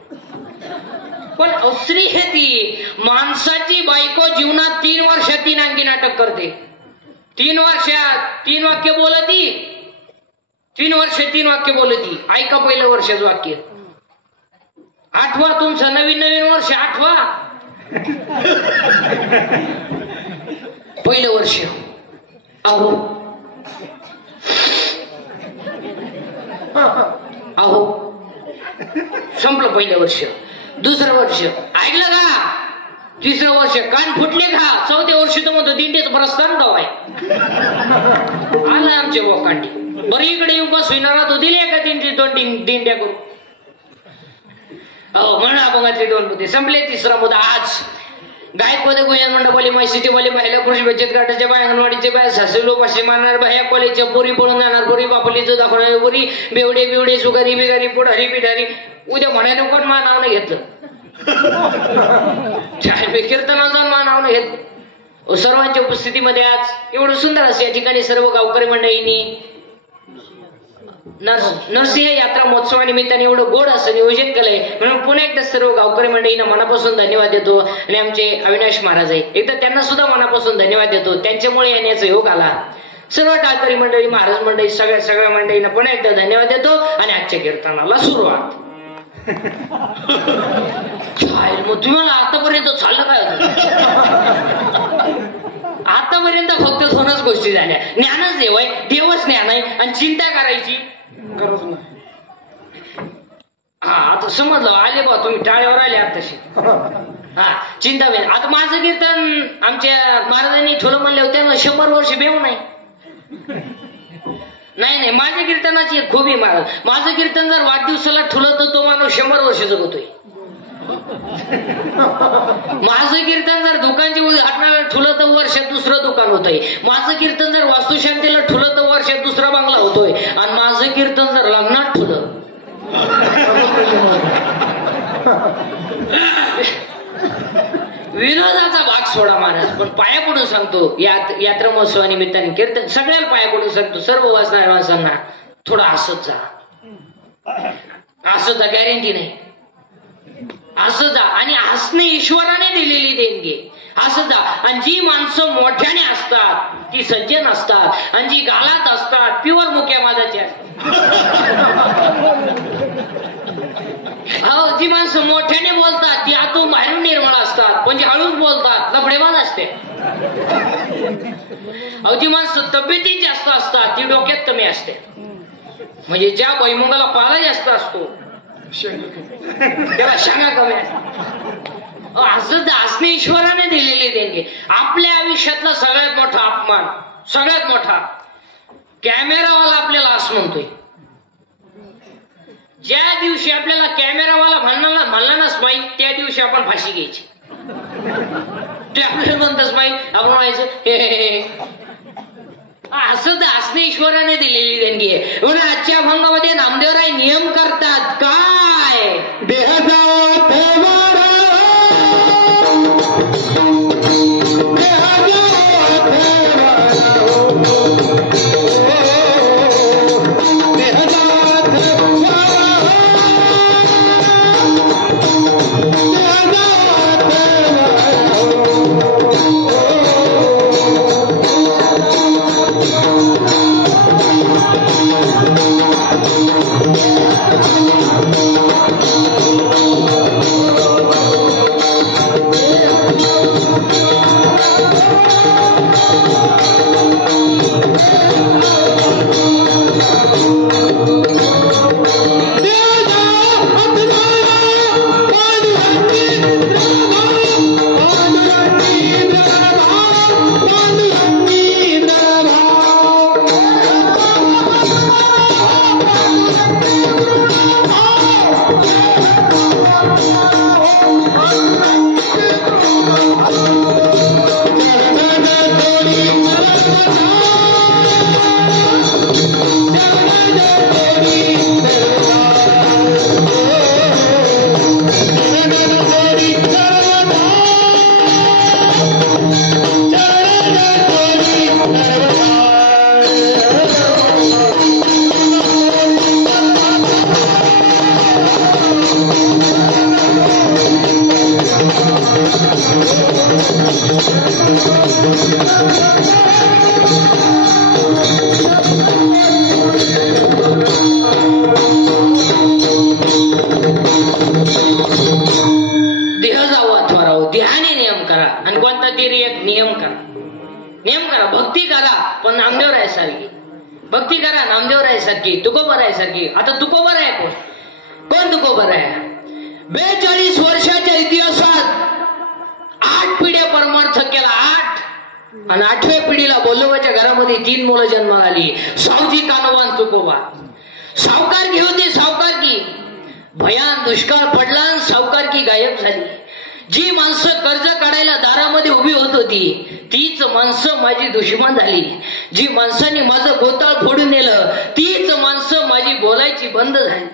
पण स्त्री हे ती माणसाची बायको जीवनात 3 वर्षात 3 अंगी नाटक करते. 3 वर्षात 3 वाक्य बोलती, 3 वर्ष 3 वाक्य बोलती. ऐका पहिलं वर्षाचं वाक्य, आठवा तुमचं नवीन वर्ष, आठवा पहिलं वर्ष. अहो अहो संपलं पहिलं वर्ष. दुसरं वर्ष ऐकलं का? तिसरं वर्ष कान फुटले का? 4थ्या वर्षी तर म्हणतो दिंडीचं प्रस्थान गावाय आलं आमचे बोकांडी. बरं इकडे येऊन बस होईनारा तो दिले का दिंडी 2 दिंड्या करू. अहो म्हणा बघा ते 2 मुद्दे संपले. तिसरा मुद्दा आज गायकवाड गोयन मंडपाली माहिती वाली महिला पुरुष बचत गटाच्या बाय, अंगणवाडीचे बाय, सासू लोक असे मारणार बाया, कॉलेजच्या पोरी पळून जाणार, पोरी बापलीचं दाखवणार, पोरी बेवडे बिवडे सुगारी बिगारी पुढारी पिढारी. उद्या म्हणायला कोण मा नाव नाही घेतलं, कीर्तनाचं मा नाव नाही घेतलं. सर्वांच्या उपस्थितीमध्ये आज एवढं सुंदर असं या ठिकाणी सर्व गावकरी मंडळींनी नरसिंह यात्रा महोत्सवानिमित्ताने एवढं गोड असं नियोजन केलंय. म्हणून पुन्हा एकदा सर्व गावकरी मंडळींना मनापासून धन्यवाद देतो. आणि आमचे अविनाश महाराज आहे एकदा त्यांना सुद्धा मनापासून धन्यवाद देतो. त्यांच्यामुळे येण्याचा योग आला. सर्व टाळकरी मंडळी, महाराज मंडळी, सगळ्या मंडळींना पुन्हा एकदा धन्यवाद देतो. आणि आजच्या कीर्तनाला सुरुवात. मग तुम्हाला आतापर्यंत चाललं काय होतं? आतापर्यंत फक्त 2च गोष्टी झाल्या. ज्ञानच देव आहे, देवच ज्ञान आहे, आणि चिंता करायची गरज नाही. हा आता समजलं, आले बा तुम्ही टाळ्यावर आले आताशी. हा चिंता नाही. आता माझं कीर्तन आमच्या महाराजांनी ठेवलं म्हणले होते ना, 100 वर्ष बेव नाही. नाही माझ्या कीर्तनाची खूबी महाराज, माझं कीर्तन जर वाढदिवसाला ठेवलं तर तो माणूस 100 वर्ष जगतोय. माझं कीर्तन जर दुकानची उद्घाटनाला ठेवलं तर वर्षात 2रं दुकान होतंय. माझं कीर्तन जर वास्तुशांतीला ठेवलं तर वर्षात 2रा बंगला होतोय. आणि माझं कीर्तन जर लग्नात ठेवलं विनोदाचा भाग सोडा महाराज. पण पाया पडून सांगतो, यात्रा महोत्सवानिमित्ताने कीर्तन सगळ्याला पाया पडून सांगतो, सर्व वाचणाऱ्या माणसांना थोडा हसत जा. गॅरंटी नाही, हसत जा. आणि हसणे ईश्वराने दिलेली देणगी. हसत जा. आणि जी माणसं मोठ्याने असतात ती सज्जन असतात, आणि जी गालात असतात प्युअर मुक्या मादाची असतात. जी माणसं मोठ्याने बोलतात ती आतून बाहेरून निर्मळ असतात, पण जी हळूच बोलतात लफडेबाज असते. जी माणसं तब्येतीत जास्त असतात ती डोक्यात कमी असते. म्हणजे ज्या भैमुगाला पाला जास्त असतो त्याला शांगा कमी असतो. असं हसणे ईश्वराने दिलेली देणगी. आपल्या आयुष्यातला सगळ्यात मोठा अपमान, सगळ्यात मोठा, कॅमेरावाला आपल्याला असं म्हणतोय. ज्या दिवशी आपल्याला कॅमेरावाला म्हणला ना स्माईल, त्या दिवशी आपण फाशी घ्यायची. ते आपल्याला म्हणतं स्माईल, आपण म्हणायचं हे असं हसणे ईश्वराने दिलेली देणगी आहे. म्हणून आजच्या अभंगामध्ये नामदेवराय नियम करतात काय? देह जावा थोराव, देहाने नियम करा आणि कोणता तरी एक नियम करा. भक्ती करा पण नामदेव रायसारखी भक्ती करा, नामदेव रायसारखी, तुकोबा रायसारखी. आता तुकोबा राय कोण तुकोबा राय? 42 वर्षाच्या इतिहासात 8 पिढ्या परमार्थ केला, 8. आणि 8व्या पिढीला बोलोबाच्या घरामध्ये 3 मुलं जन्माला आली. सावजी कानोबान तुकोबा. सावकारकी होती, सावकारकी. भयान दुष्काळ पडला, सावकारकी गायब झाली. जी माणसं कर्ज काढायला दारामध्ये उभी होत होती तीच माणसं माझी दुश्मन झाली. जी माणसांनी माझं गोताळ फोडून नेलं तीच माणसं माझी बोलायची बंद झाली.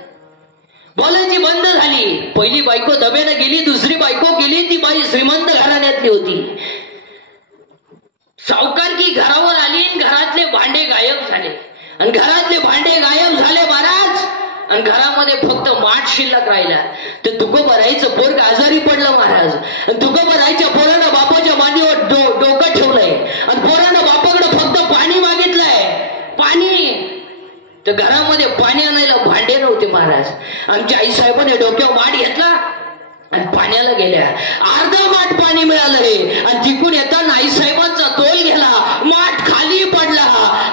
पहिली बायको दब्यानं गेली, दुसरी बायको गेली, ती बाई श्रीमंत घराण्यातली होती. सावकारकी घरावर आली, घरातले भांडे गायब झाले. आणि घरातले भांडे गायब झाले महाराज, आणि घरामध्ये फक्त माठ शिल्लक राहिला. ते तुकोबराईचं पोरग आजारी पडलं महाराज. आणि तुकोबराईच्या पोरानं बापाच्या मांडीवर डोकं ठेवलंय आणि पोरानं बापाकडे फक्त पाणी मागितलंय, पाणी. तर घरामध्ये पाणी आणायला भांडे नव्हते महाराज. आमच्या आई साहेबांनी डोक्यावर माठ घेतला आणि पाण्याला गेल्या. अर्धा माठ पाणी मिळालं रे. आणि तिकून येताना आई साहेबांचा तोल गेला, माठ खाली पडला.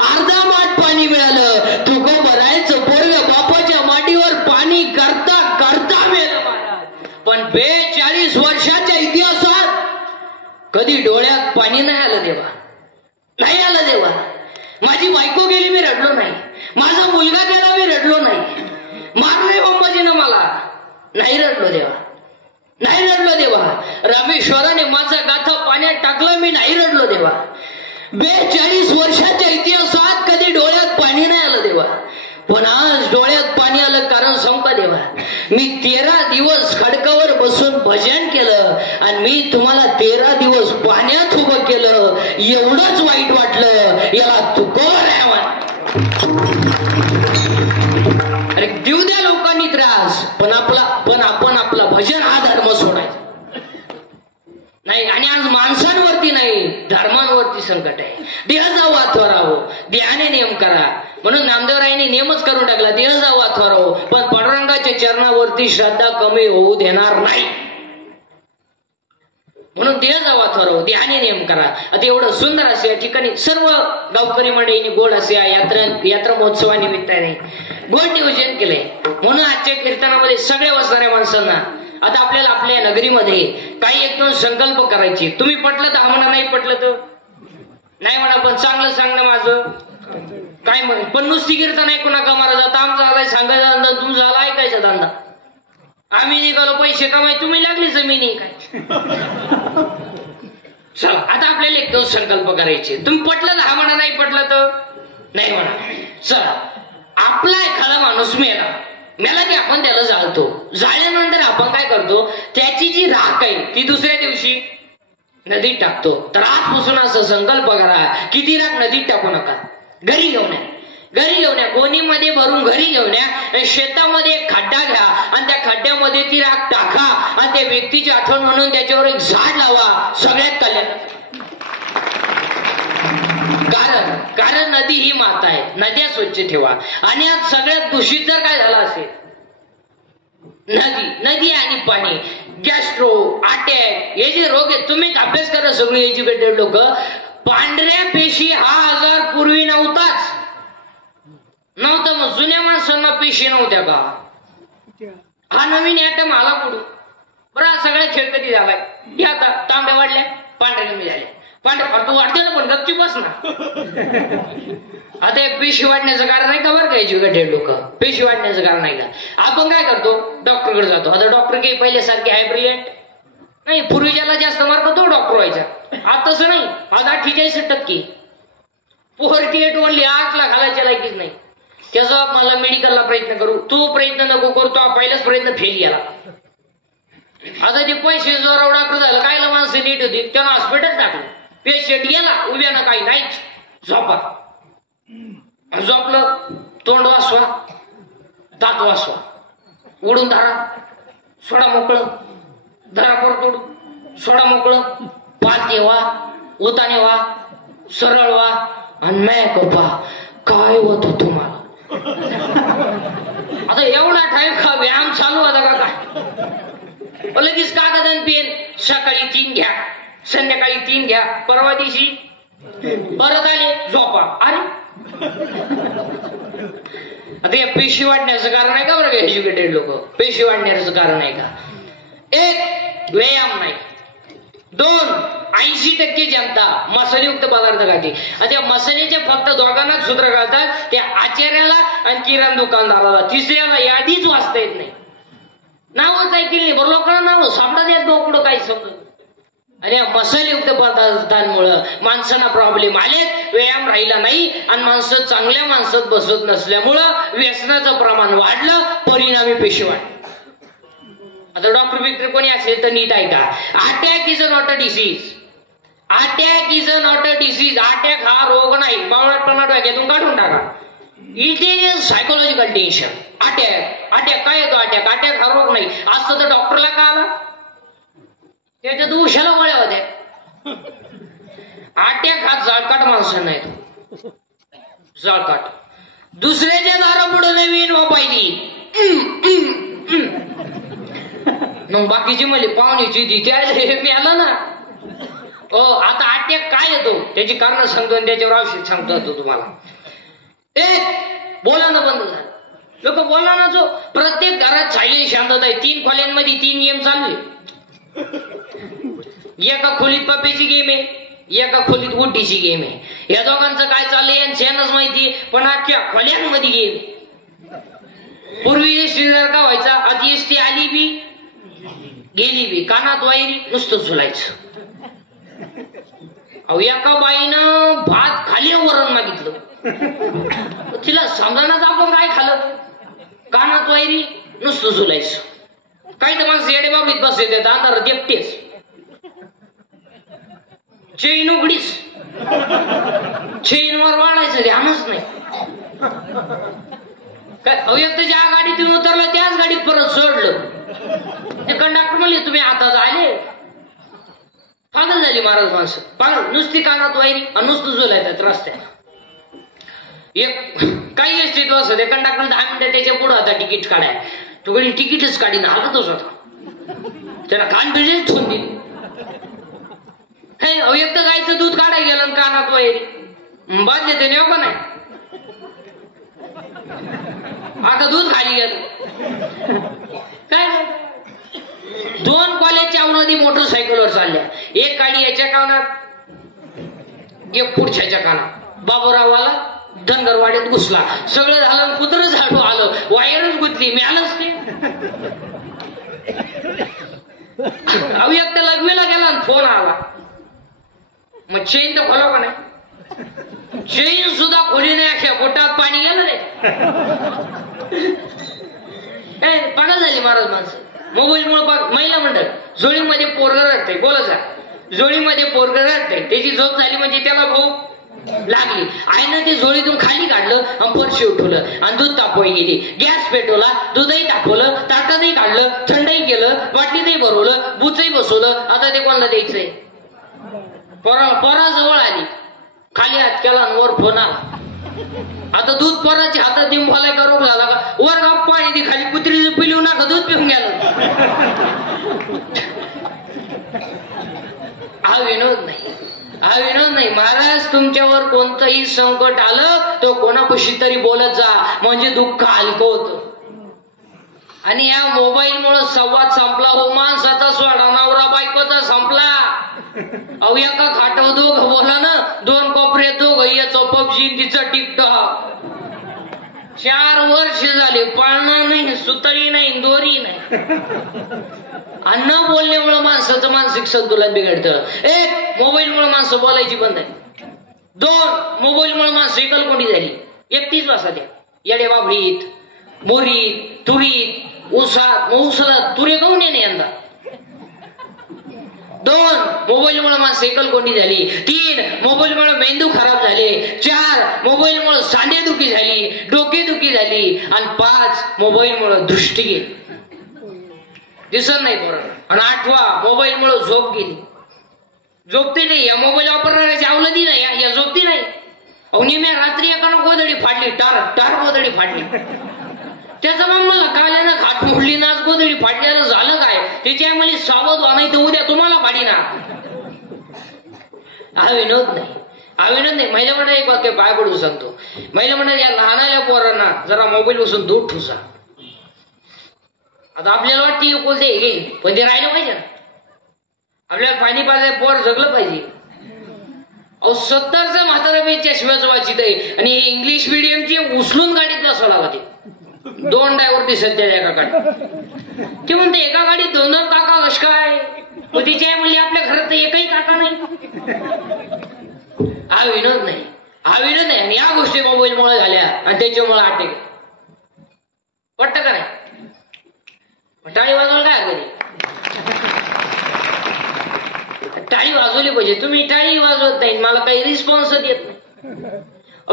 अर्धा माठ पाणी मिळालं. तुकोबराईचं पोरग बापाच्या मांडीवर पाणी करता करता मेलं महाराज. पण 42 वर्षाच्या इतिहासात कधी डोळ्यात पाणी नाही आलं देवा, नाही आलं देवा. माझी बायको गेली, मी रडलो नाही. माझा मुलगा गेला, मी रडलो नाही. मारले अंबाजीनं मला, नाही रडलो देवा, नाही रडलो देवा. रामेश्वराने माझा गाथा पाण्यात टाकलं, मी नाही रडलो देवा. 42 वर्षाच्या इतिहासात कधी डोळ्यात पाणी नाही आलं देवा. पण आज डोळ्यात पाणी आलं. कारण संपा देवा, मी 13 दिवस खडकावर बसून भजन केलं आणि मी तुम्हाला 13 दिवस पाण्यात उभं केलं. एवढंच वाईट वाटलं, याला तुकोबर आहे. अरे देऊ द्या लोकांनी त्रास, पण आपण आपला भजन हा धर्म सोडायचा नाही. आणि आज माणसांवरती नाही, धर्मांवरती संकट आहे. देह जाऊ अथवारावं, देहाने नियम करा. म्हणून नामदेवरायांनी नियमच करून टाकला, देह जाऊ अथवारावं, पण पांडुरंगाच्या चरणावरती श्रद्धा कमी होऊ देणार नाही. म्हणून देह जाऊ अथवारावं, देहाने नियम करा. आता एवढं सुंदर असे या ठिकाणी सर्व गावकरी मंडळींनी गोड असे यात्रा महोत्सवानिमित्ताने गोड नियोजन केलंय. म्हणून आजच्या कीर्तनामध्ये सगळ्या बसणाऱ्या माणसांना आता आपल्याला आपल्या नगरीमध्ये काही 1-2 संकल्प करायचे. तुम्ही पटलं तर आम्हाला, नाही पटलं तर नाही म्हणा. पण चांगलं सांगणं माझं काय म्हण. पण नुसती कीर्तन ऐकू नका महाराज. आता आमचा आलाय सांगायचा धंदा, तुमचा आला ऐकायचा धंदा. आम्ही निघालो पैसे कमाय, तुम्ही लागली जमिनी काय. चला आता आपल्याला 1-2 संकल्प करायचे. तुम्ही पटलं तर हा म्हणा, नाही पटलं तर नाही म्हणा. चला, आपला एखादा माणूस मेला की आपण त्याला जाळतो. जाळल्यानंतर आपण काय करतो, त्याची जी राख आहे ती दुसऱ्या दिवशी नदीत टाकतो. तर आजपासून असं संकल्प करा, किती राख नदीत टाकू नका, घरी घेऊन या, गोणीमध्ये भरून घरी घेऊन या. शेतामध्ये एक खड्डा घ्या आणि त्या खड्ड्यामध्ये ती राख टाका आणि त्या व्यक्तीची आठवण म्हणून त्याच्यावर एक झाड लावा. सगळ्यात कल्याण. कारण नदी ही माता आहे, नद्या स्वच्छ ठेवा. आणि आज सगळ्यात दूषित जर काय झालं असेल, नदी आणि पाणी, गॅस्ट्रो, अटॅक, हे जे रोग आहेत, तुम्ही अभ्यास करा सगळे एज्युकेटेड लोक. पांढऱ्या पेशी हा आजार पूर्वी नव्हता. मग जुन्या माणसांना पेशी नव्हत्या का? हा नवीन ऍटम आला कुठून? बरं, हा सगळा खेळ कधी झालाय? हे आता तांबे वाढल्या, पांढरे कमी झाले. तू वाढते ना, पण गपची बस ना. आता पेशी वाढण्याचं कारण नाही का बरं का एज्युकेटेड लोक? पेशी वाढण्याचं कारण नाही का? आपण काय करतो, डॉक्टरकडे जातो. आता डॉक्टर काही पहिल्यासारखे आहे ब्रिलियंट नाही. पूर्वी ज्याला जास्त मार्क तो डॉक्टर व्हायचा. आज तसं नाही. आज 48% 48 ओनली 8 लाख घालायच्या लायकीच नाही. त्याचा मला मेडिकलला प्रयत्न करू, तो प्रयत्न नको करू, तो पहिलाच प्रयत्न फेल गेला. आता ते पैसे जोरावर डॉक्टर झालं, कायला माणसं नीट होती, त्यानं हॉस्पिटल टाकलं. पेशंट गेला, उभ्यानं काही नाहीच, झोपा. झोपलं, तोंड वाचवा, दात वाचवा, उडून धरा, सोडा मोकळं, धरा परत उडून, सोडा मोकळं, पाच देवा, उताने व्हा, सरळ व्हा आणि मॅक व्हा. काय होत तुम्हाला आता एवढा टाइम का व्यायाम चालू होता का काय? लगेच कागद आणि पेन, सकाळी 3 घ्या, संध्याकाळी 3 घ्या, परवा दिवशी परत आले झोपा. अरे आता या पेशी वाढण्याचं कारण आहे का बरं? एज्युकेटेड लोक पेशी वाढण्याचं कारण आहे का? 1 व्यायाम नाही. 2 80% जनता मसालेयुक्त पदार्थ खाते. त्या मसाल्याचे फक्त दोघांनाच सूत्र कळतात, त्या आचार्याला आणि किराणा दुकानदाराला. तिसऱ्याला यादीच वाचता येत नाही, नावच ऐकली नाही. बरोबर लोकांना नाव सापडा द्या डोकडं काही समजत. आणि या मसालेयुक्त पदार्थांमुळं माणसांना प्रॉब्लेम आले, व्यायाम राहिला नाही आणि माणसं चांगल्या माणसात बसत नसल्यामुळं व्यसनाचं प्रमाण वाढलं, परिणामी पेशी वाढ. आता डॉक्टर बिक्टर कोणी असेल तर नीट ऐका. Attack is not a disease. Attack is not a disease. Attack हा रोग नाही. मावळटपणा डोक्यातून काढून टाका. It is psychological tension. Attack काय येतो? अटॅक हा रोग नाही. असतं तर डॉक्टरला का आला? त्याच्यात उशाला गोळ्या होत्या. अटॅक हा जळकाट माणसांना येतो, जळकाट. दुसऱ्याच्या दारा पुढे नवीन वापायची, मग बाकीची म्हणजे पाहुणीची त्याला मी आलं ना. आता अटॅक काय येतो त्याची कारण सांगतो आणि त्याच्यावर औषध सांगतो तुम्हाला. 1 बोलायला बंद झालं. लोक बोलायला जो प्रत्येक घरात सायलेंट शांतता आहे. 3 खोल्यांमध्ये 3 गेम चालू आहे. एका खोलीत पप्पीची गेम आहे, एका खोलीत गुड्डीची गेम आहे. या दोघांचं काय चाललंय यांनाच माहिती, पण आजच्या खोल्यांमध्ये गेम. पूर्वी श्रीधर का व्हायचा, आधी एसटी आली बी गेली बी, कानात वायरी नुसतं झुलायचं. अहो एका बाईनं भात खाली वरण मागितलं, तिला समजानाच आपण काय खाल्लं, कानात वायरी नुसतं झुलायचं. काही तर माणसं येडे बाबीत बसले अंधारात एकटेच, चेन उघडीच, चेनवर वाढायचं ध्यानच नाही. एक तर ज्या गाडीतून उतरलं त्याच गाडीत परत सोडलं. ते कंडक्टर म्हणले तुम्ही आताच आले. पागल झाली महाराज माणसं, पागल. नुसती कानात वायरी आणि नुसतं झुलायचं रस्त्यात. एक काही एसटीत बसत ते कंडक्टर 10 मिनिटं त्याच्या पुढे होता तिकीट काढाय. तो कधी तिकीटच काढीन हालतच होता. त्याला कान बिजेच ठेवून दिली. एक तर गायचं दूध काढायला गेलं कानात वायरी बाद येते ने पण आहे. आता दूध खाली गेलं काय. 2 कॉलेजच्या अवनदी मोटरसायकलवर चालल्या. एक गाडी याच्या कानात, एक पुढच्याच्या कानात. बाबूरावाला धनगरवाड्यात घुसला. सगळं झालं, कुत्र झाडू आलं, वायरच गुतली, मिळालंच ते. एक तर लग्नाला गेला आणि फोन आला. मग चेन तर खोला पण आहे, चेन सुद्धा खोली नाही. अख्या पोटात पाणी गेलं नाही. पागल झाली महाराज माणसं मोबाईलमुळे. महिला मंडळ जोडीमध्ये पोरगं रडतंय, बोला जा. जोडीमध्ये पोरगं रडतंय, त्याची झोप झाली म्हणजे त्याला भूक लागली. आईनं ती झोळीतून खाली काढलं आणि परशी उठवलं आणि दूध तापवाई गेली. गॅस पेटवला, दूधही तापवलं, ताटातही काढलं, थंडही केलं, बाटलीतही भरवलं, बुचही बसवलं. आता ते कोणाला द्यायचंय? पोराजवळ आली, खाली हात केला आणि वर फोन आला. आता दूध पोराच्या हातात देऊन बोलाय का रोग झाला का? वर गप्प पाणी ती खाली कुत्रीचं पिलू नका, दूध पिऊन गेलं. हा विनोद नाही, हा विनोद नाही महाराज. तुमच्यावर कोणतंही संकट आलं तो कोणापाशी तरी बोलत जा, म्हणजे दुःख हलकं होतं. आणि या मोबाईल मुळे संवाद संपला हो. माणसाचा सोडा, नवरा बायकोचा संपला. अहो एका खाटावर दोघं बोला ना, 2 कोपऱ्यात दोघं, याचं पबजी तिचं टिकटॉक. 4 वर्ष झाले, पाळणं नाही, सुतळी नाही, दोरी नाही. अन्न बोलण्यामुळे माणसाचं मानसिक संतुलन बिघडतं. 1 मोबाईलमुळे माणसं बोलायची बंद आहे. 2 मोबाईलमुळे माणसं एकलकोंडी झाली. 31 वाजता त्या येडे बाबडीत, मोरीत, तुरीत, उसाला तुरे काऊन येणे यंदा. 2 मोबाईलमुळे माणसं एकलकोंडी झाली. 3 मोबाईलमुळे मेंदू खराब झाले. 4 मोबाईलमुळे सांधेदुखी झाली, डोकेदुखी झाली. आणि 5 मोबाईलमुळे दृष्टी गेली, दिसत नाही बरोबर. आणि 8वा मोबाईलमुळे झोप गेली. झोपते नाही. या मोबाईल वापरणाऱ्याची अवलदी नाही, या झोपती नाही. मी रात्री एकानं गोदडी फाडली, टार गोदडी फाडली. त्याचा मग मला काल्यानं खाट मोडली ना, गोदडी फाडल्याला झालं काय? त्याची आई मला सावध व्हा, नाही तर उद्या तुम्हाला फाडी ना. हा विनोद नाही. महिला म्हणा एक वाक्य पाय पडू सांगतो. महिला म्हणा या लहानाल्या पोरांना जरा मोबाईल बसून दूर ठुसा. आता आपल्याला वाटते बोलते घेईल, पण ते राहिलं पाहिजे. आपल्याला पाणी पाजाय पोर जगलं पाहिजे. 70चं म्हातारा चष्म्याचं वाचित आहे आणि इंग्लिश मिडियमची उचलून गाडीत बसावं लागते. 2 ड्रायव्हर दिसत त्या एका गाडीत. ते म्हणते एका गाडीत 2 काका कश काय? मग तिच्या मुली आपल्या घरात एकही काका नाही. हा विनोद नाही. आणि या गोष्टी मोबाईलमुळे झाल्या आणि त्याच्यामुळे अटॅक. वाटतं का नाही? टाळी वाजवायला काय हरकत? टाळी वाजवली पाहिजे. तुम्ही टाळी वाजवत नाही, मला काही रिस्पॉन्स देत नाही.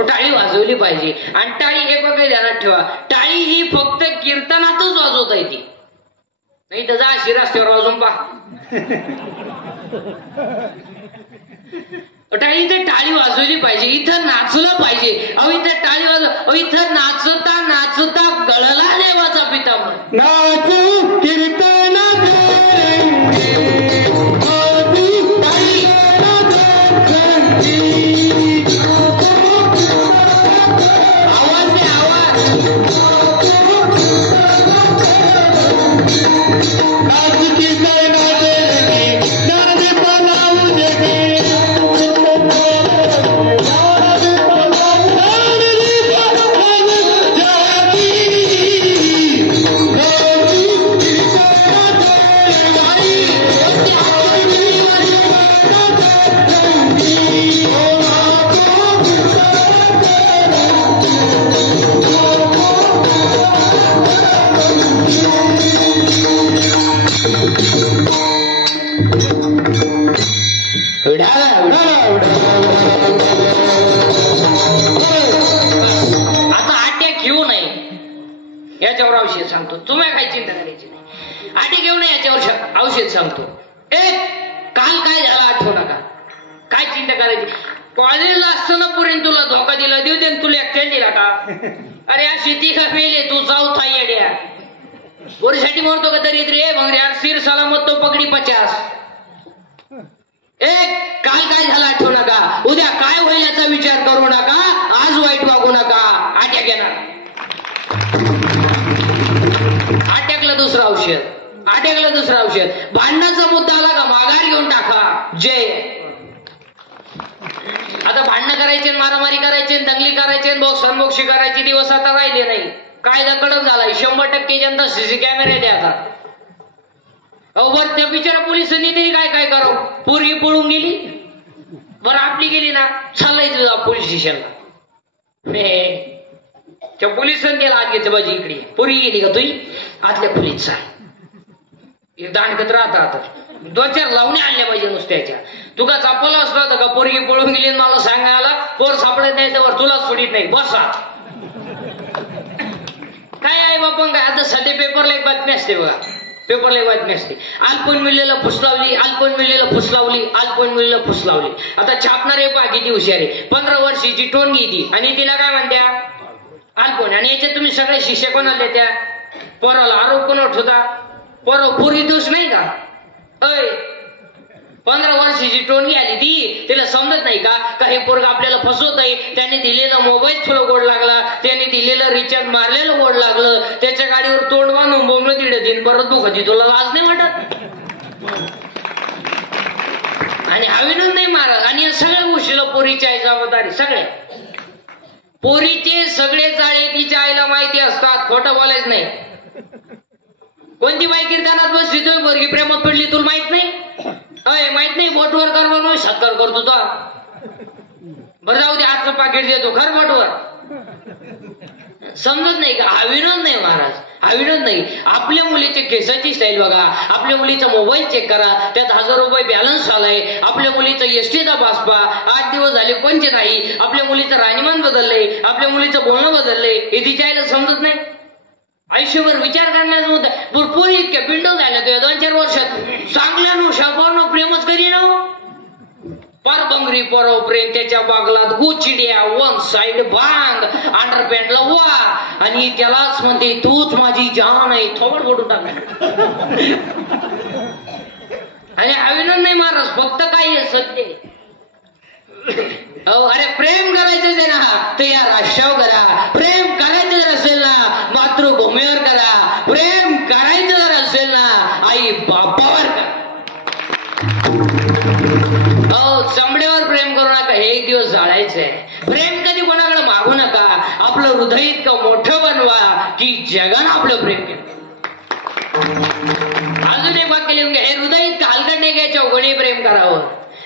टाळी वाजवली पाहिजे. आणि टाळी हे बघा ध्यानात ठेवा, टाळी ही फक्त कीर्तनातच वाजवता येते. नाही तर जा अशी रस्त्यावर वाजवून पहा. टाळी इथे टाळी वाजवली पाहिजे. इथं नाचलं पाहिजे. इथं टाळी वाजव. इथं नाचता नाचता गळला देवाचा पितांबर. नाचू कीर्तन याच्यावर औषध सांगतो. तुम्ही काही चिंता करायची नाही. आटी घेऊ नये याच्यावर औषध सांगतो. काल काय झालं आठवू नका. काय चिंता करायची? कॉलेजला असताना पुरीन तुला धोका दिला, देऊ दे तुला एकट्याने दिला का? अरे या शेती का फेले तू जाऊ था येड्या. पोरीसाठी म्हणतो का तरी रे मग यार सिर सलामत तो पगडी 50. काल काय झालं आठवू नका. उद्या काय होईल याचा विचार करू नका. आज वाईट वागू नका. आट्या घेणार. आट्याकलं दुसरं औषध. भांडणाचा मुद्दा आला का माघार घेऊन टाका. जय. आता भांडणं करायचे, मारामारी करायचे, दंगली करायचे, बोक्सानबोक्षी करायचे दिवस आता राहिले नाही. कायदा कडक झालाय. 100% जनता सीसी कॅमेरे द्या आता. बरं त्या बिचारा पोलिसांनी तरी काय करावं? पोरगी पळून गेली, बरं आपली गेली ना, चाललाय तुझा पोलीस स्टेशनला. त्या पोलिसांनी त्याला आत घेतलं बाजी इकडे. पोरगी गेली का तुही? आतल्या पोलीसचा दांडकत राहतात. 2-4 लावण्या आणल्या पाहिजे नुसत्याच्या. तुका चापवलं असलं होतं का पोरगी पळून गेली मला सांगायला? पोर सापडत नाही तर तुलाच सोडित नाही. बसा काय आहे बापन काय. आता सध्या पेपरला एक बातमी असते बघा. अल्पवयीन मुलीला फुस लावली. आता छापणारे पहा किती हुशार आहे. 15 वर्षाची टोनगी ती आणि तिला काय म्हणत्या अल्पवयीन. आणि याच्यात तुम्ही सगळे शिष्य कोणाला देत्या? पोराला आरोप कोण उठवता? पोरी दोष नाही का? 15 वर्षाची टोनगी आली ती. तिला समजत नाही का हे पोरग आपल्याला फसवत आहे. त्याने दिलेला मोबाईल थोडं गोड लागला, त्याने दिलेलं रिचार्ज मारलेलं गोड लागलं, त्याच्या गाडीवर तोंड बांधून बोंबलं तिडे दिन परत दुखाची. तुला लाज नाही वाटत? आणि अविनोद नाही महाराज. आणि या सगळ्या गोष्टीला पोरीची आई जबाबदारी. सगळ्या पोरीचे सगळे चाळे तिच्या आईला माहिती असतात. खोटं बोलायचं नाही. कोणती बाई कीर्तनात बसली तुम्ही पोरगी प्रेमात पडली तुला माहित नाही? माहित नाही? बोटवर करवर सत्कार करतो तो. बरं जाऊ दे, आजचं पाकिट देतो खर बोटवर. समजत नाही का? हा विनोद नाही महाराज. हा विनोद नाही. आपल्या मुलीच्या केसाची स्टाईल बघा. आपल्या मुलीचा मोबाईल चेक करा, त्यात 1000 रुपये बॅलन्स आलाय. आपल्या मुलीचा एसटीचा पास पहा. 8 दिवस झाले कोणचे नाही. आपल्या मुलीचं राहणीमान बदललंय, आपल्या मुलीचं बोलणं बदललंय. हे तिच्या आईला समजत नाही. आयुष्यभर विचार करण्याचा मुद्दा. पोरी इतक्या बिंडो झाल्या तुझ्या 2-4 वर्षात. चांगल्यानं शाबानं प्रेमच करी ना. पार बंगरी परव प्रेम त्याच्या बागलात गुचिड्या वन साइड बांग अंडरपॅन्टला वा आणि त्यालाच म्हणते तूच माझी जान आहे थोबड फोडून टाक आणि अभिनंदन नाही महाराज फक्त काय आहे सत्य अरे प्रेम करायचं आहे ना तर या राष्ट्रावर करा प्रेम करायचं जर असेल ना मातृभूमीवर करा प्रेम करायचं जर असेल ना आई बापावर करा चमड्यावर प्रेम करू नका हे एक दिवस जाळायचंय प्रेम कधी कोणाकडे मागू नका आपलं हृदय इतकं मोठं बनवा की जगानं आपलं प्रेम केलं अजून एक वाक्य लिहून घ्या हे हृदय इतकं हलकट नाही घ्यायच्या उघडी प्रेम करावं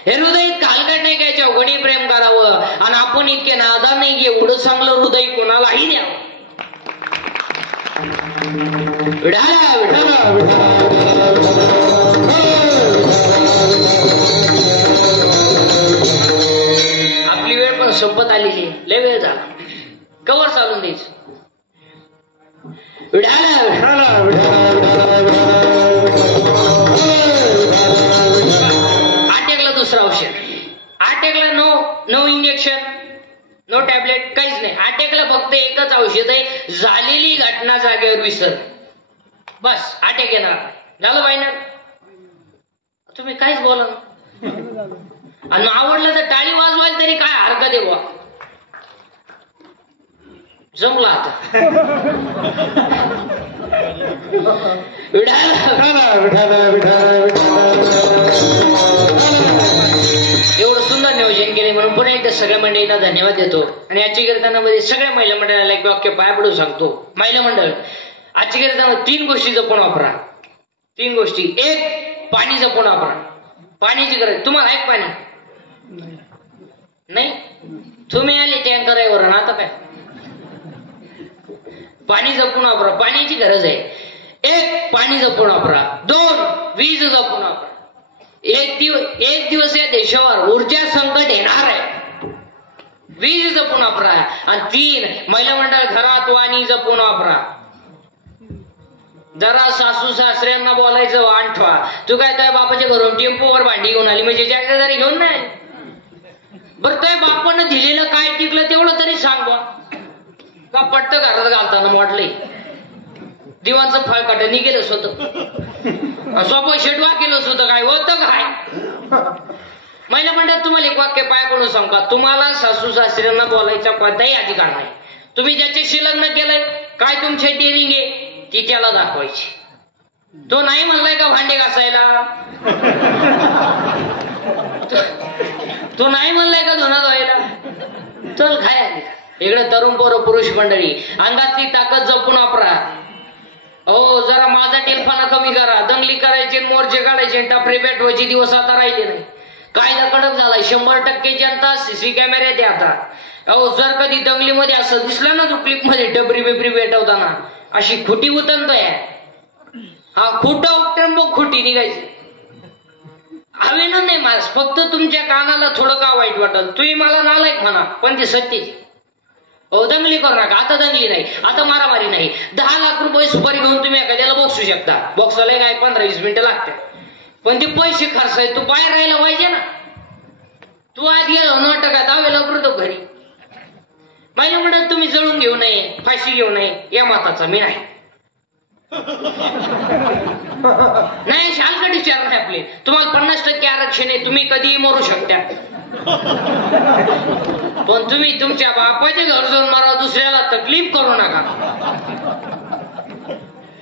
हे हृदय इतकं हलकट नाही घ्यायच्या उघडी प्रेम करावं आणि आपण इतके नादार नाही की एवढं चांगलं हृदय कोणालाही द्यावं आपली वेळ पण संपत आलेली लय वेळ झाला कवर चालून द्यायचं आटेकला दुसरं औषध आटेकला नो इंजेक्शन नो टॅबलेट काहीच नाही आटेकला फक्त एकच औषध आहे झालेली घटना जागेवर विसर बस आटेक येणार झालं पाहिजे तुम्ही काहीच बोला आणि आवडलं तर टाळी वाजवाल तरी काय हरकत आहे बुवा जमला आता एवढं सुंदर नियोजन केले म्हणून पुन्हा एकदा सगळ्या मंडळींना धन्यवाद देतो आणि आजच्या कीर्तनामध्ये सगळ्या महिला मंडळाला एक वाक्य पाया पडून सांगतो महिला मंडळ आजच्या कीर्तनात 3 गोष्टी जपून वापरा 3 गोष्टी एक पाणी जपून वापरा पाण्याची गरज तुम्हाला आहे पाणी नाही तुम्ही आले टँकर आहे वरून आता काय पाणी जपून वापरा पाण्याची गरज आहे एक पाणी जपून वापरा 2 वीज जपून वापरा एक दिवस या देशावर ऊर्जा संकट येणार आहे वीज जपून वापरा आणि 3 महिला मंडळ घरात वाणी जपून वापरा जरा सासू सासऱ्यांना बोलायचं आठवा तू काय त्या बापाच्या घरून टेम्पोवर भांडी घेऊन आली म्हणजे जरी घेऊन नाही बरं काय बापानं दिलेलं काय टिकलं तेवढं तरी सांग बा का पट्ट घरात घालताना वाटलंय दिवाणचं फळ काटणी केलं स्वतः सोपं शेटवा केलं स्वतः काय होतं काय महिला मंडळात तुम्हाला एक वाक्य पाय पडून सांगा तुम्हाला सासू सासऱ्यांना बोलायचा कोणताही अधिकार नाही तुम्ही ज्याच्याशी लग्न केलंय काय तुमची डेअरिंग आहे ती त्याला दाखवायची तो नाही म्हणलाय का भांडे घासायला तो नाही म्हणलाय का धुणं धुवायला चल काय आली इकडे तरुण पोरं पुरुष मंडळी अंगातली ताकद जपून वापरा हो जरा माझा टेलफाना कमी करा दंगली करायची मोर्चे काढायचे टपरे पेटवायचे दिवस आता राहिले नाही कायदा कडक झालाय 100% जनता सीसी कॅमेऱ्यात आहे आता अहो जर कधी दंगलीमध्ये असं दिसलं ना तू क्लिप मध्ये डबरी बिबरी पेटवताना अशी खुटी उतरतोय हा खोटं उपटन बघ खुटी निघायची हवेनं नाही मास फक्त तुमच्या कानाला थोडं का वाईट वाटल तुम्ही मला नालायक म्हणा पण ती सत्य हो दंगली करू नका आता दंगली नाही आता मारामारी नाही 10 लाख रुपये सुपारी घेऊन तुम्ही एखाद्याला बक्षू शकता बॉक्साला काय 15-20 मिनिटं लागते पण ते पैसे खर्च आहे तू बाहेर राहायला पाहिजे ना तू आत गेलो नाटकात आवेला करतो घरी महिला म्हणत तुम्ही जळून घेऊ नये फाशी घेऊ नये या माताचा मी नाही नाही शालकट विचार नाही आपले तुम्हाला 50% आरक्षण आहे तुम्ही कधीही मरू शकता पण तुम्ही तुमच्या बापाचे घर जाऊन मारा दुसऱ्याला तकलीफ करू नका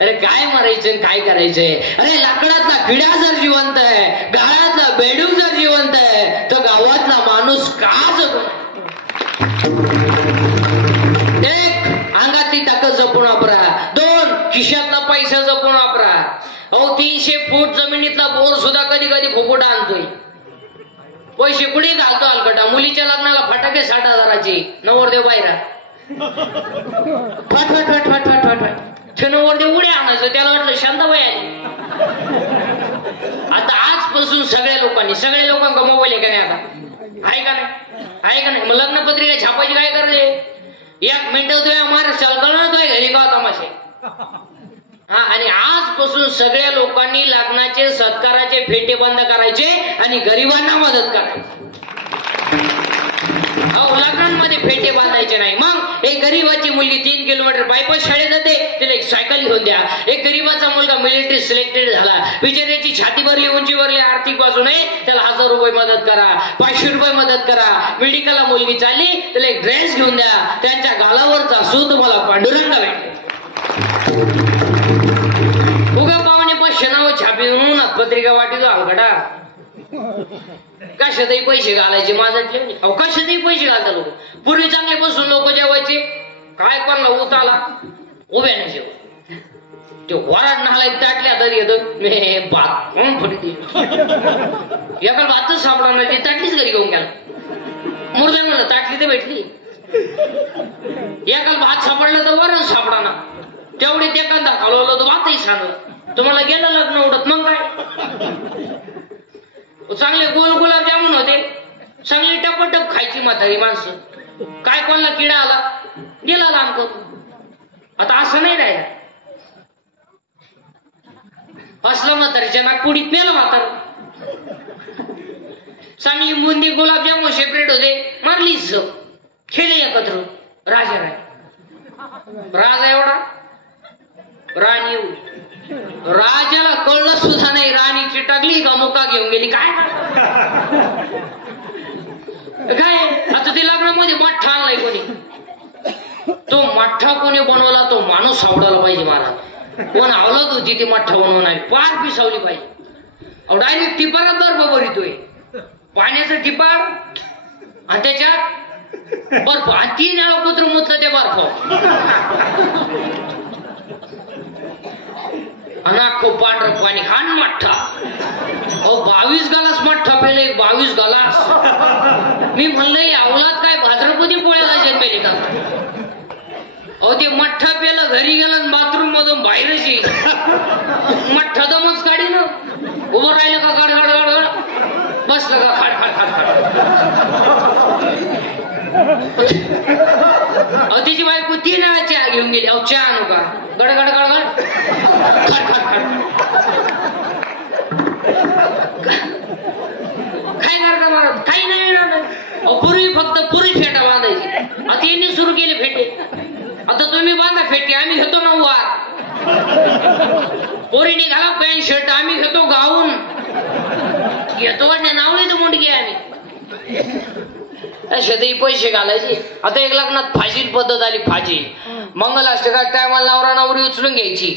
अरे काय मारायचं काय करायचंय अरे लाकडातला किडा जर जिवंत आहे गाळातला बेडूक जर जिवंत आहे तर गावातला माणूस का जगू एक अंगातली ताकद जपून वापरा 2 खिशातला पैसा जपून वापरा अहो 300 फूट जमिनीतला बोर सुद्धा कधी कधी फुफुटा आणतोय पैसे कुठे घालतो अलकटा मुलीच्या लग्नाला फटाके 60,000चे नवरदेव बाहेर फट फट फट फट फट फट फट नवरदेव उड्या आणायचं त्याला वाटलं शांताबाई आली आता आजपासून सगळ्या लोकांका मोबाईल आहे का नाही आता आहे का नाही मग लग्नपत्रिका छापायची काय करले 1 मिनिट तुझ्या महाराष्ट्राला कळणार तुझ्या घरी का तमाशे हा आणि आजपासून सगळ्या लोकांनी लग्नाचे सत्काराचे फेटे बंद करायचे आणि गरिबांना मदत करायची लग्नामध्ये फेटे बांधायचे नाही. मग एक गरीबाची मुलगी 3 किलोमीटर बायपास शाळेत जाते, तिला एक सायकल घेऊन द्या. एक गरीबाचा मुलगा मिलिटरी सिलेक्टेड झाला, बिचाऱ्याची छाती भरली, उंची भरली, आर्थिक बाजू नाही, त्याला 1000 रुपये मदत करा, 500 रुपये मदत करा. मेडिकलला मुलगी चालली, त्याला एक ड्रेस घेऊन द्या. त्यांच्या गालावरचा सू तुम्हाला पांडुरंग भेटेल. उगा पाहुणे 500 नाव छापी म्हणून पत्रिका वाटी हलगडा. कशातही पैसे घालायचे माझ्यातले, कशातही पैसे घालता लोक. पूर्वी चांगले बसून लोक जेवायचे, काय कोणला उताला उभ्या नाही जेव. ते वराड नालायक ताटल्या तरी येत भात म्हणून फटी एका भातच सापडा नाही, ती ताटलीच घरी घेऊन गेला. मुर्दा म्हणलं ताटली तर भेटली. एकाला भात सापडलं तर वरण सापडा ना, तेवढे ते कांदा खालवलं तर भातही सांगलं. तुम्हाला गेलं लग्न उडत मग काय. चांगले गोल गुलाबजामुन होते, चांगली टपटप खायची म्हातारी माणसं. काय कोणाला किडा आला गेला लांब करून. आता असं नाही राहिलं. असलं म्हातारीच्या नागपुडीत मेलं म्हातार. चांगली बुंदी गुलाबजामुन सेपरेट होते, मारली झप, खेळले एकत्र. राजा राजा एवढा राणी, राजाला कळलं सुद्धा नाही राणी चिटाकली का मुका घेऊन गेली. काय काय आता ते लग्नामध्ये मठ्ठा आणलाय कोणी, तो मठ्ठा कोणी बनवला तो माणूस आवडायला पाहिजे. महाराज कोण आवडत होती ती मठ्ठा बनवणार, पार पिसावली पाहिजे. डायरेक्ट टिपारात बर्फ भरितोय, पाण्याचं टिपार आणि त्याच्यात बर्फ, आणि 3 वेळा कुत्र मुतलं त्या बर्फ. अनाखो पांढर पाणी खान मठ्ठा. 22 गालास मठ्ठा पेले, 22 गालास. मी म्हणलं अवलाद काय भाद्रपदी पोळ्याला जन्मेली का. ते मठ्ठा पेलं, घरी गेलं, बाथरूम मधून बाहेरच येईल. मठ्ठा दमच काढी ना, उभं राहिलं का गड गड गड गड, बसलं का खाड खाड खाड खाड. तिची बायको 3 वेळा चहा घेऊन गेली. चहा आणू का, गड गड गड गड खाड खाड खाड. काय करता महाराज, काही नाही राहणार. पूर्वी फक्त पुरी फेटा बांधायची, आता यांनी सुरू केले फेटे. आता तुम्ही बांधा फेटे, आम्ही घेतो नऊवार. पोरीने घाला पॅन्ट शर्ट, आम्ही घेतो गाऊन. घेतो नावले तर मुंडकी आम्ही. अशातही पैसे घालायचे. आता एक लग्नात फाशी पद्धत आली. फाशी मंगलाष्टका टायमाला नवरा नवरी उचलून घ्यायची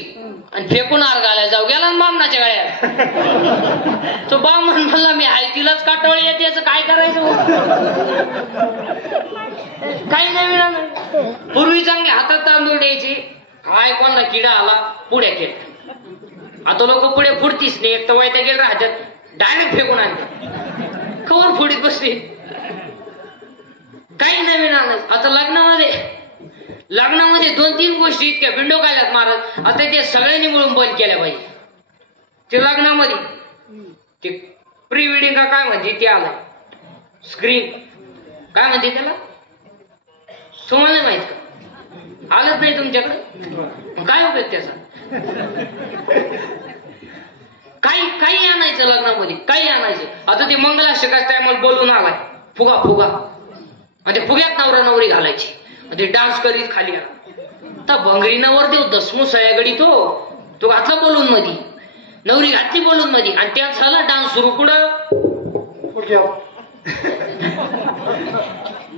आणि फेकून हार घालायला जाऊ गेला बामणाच्या गळ्यात. तो बामण म्हणला मी हाय तिलाच काटवळे येते, याचं काय करायचं. काही नाही मिळालं. पूर्वी चांगले हातात तांदूळ द्यायचे, काय कोणला किडा आला पुढ्या केलं. आता लोक पुढे फुडतीच नाही, एक तर वायता गेलं राहतात, डायरेक्ट फेकून आणतात. कवर फुडीत बसली. काही नवीन आलं. आता लग्नामध्ये 2-3 गोष्टी इतक्या विंडो काढल्यात महाराज. आता ते सगळ्यांनी मिळून बंद केल्या पाहिजे. ते लग्नामध्ये ते प्री वेडिंग का काय म्हणते ते आलं, स्क्रीन काय म्हणते त्याला, तुम्हाला नाही माहित का. आलंच नाही तुमच्याकडे, काय उपयोग त्याचा. काही आणायचं लग्नामध्ये, काही आणायचं. आता ते मंगलाष्टकाच्या टायमाला बोलून आलाय फुगा फुगा, आणि ते फुग्यात नवरा नवरी घालायची, ते डान्स करीत खाली आला. तर भंगरी नवर देव दसमू सयागडी तो घातला बोलून मध्ये, नवरी घातली बोलून मध्ये, आणि त्यात झाला डान्स सुरू कुठं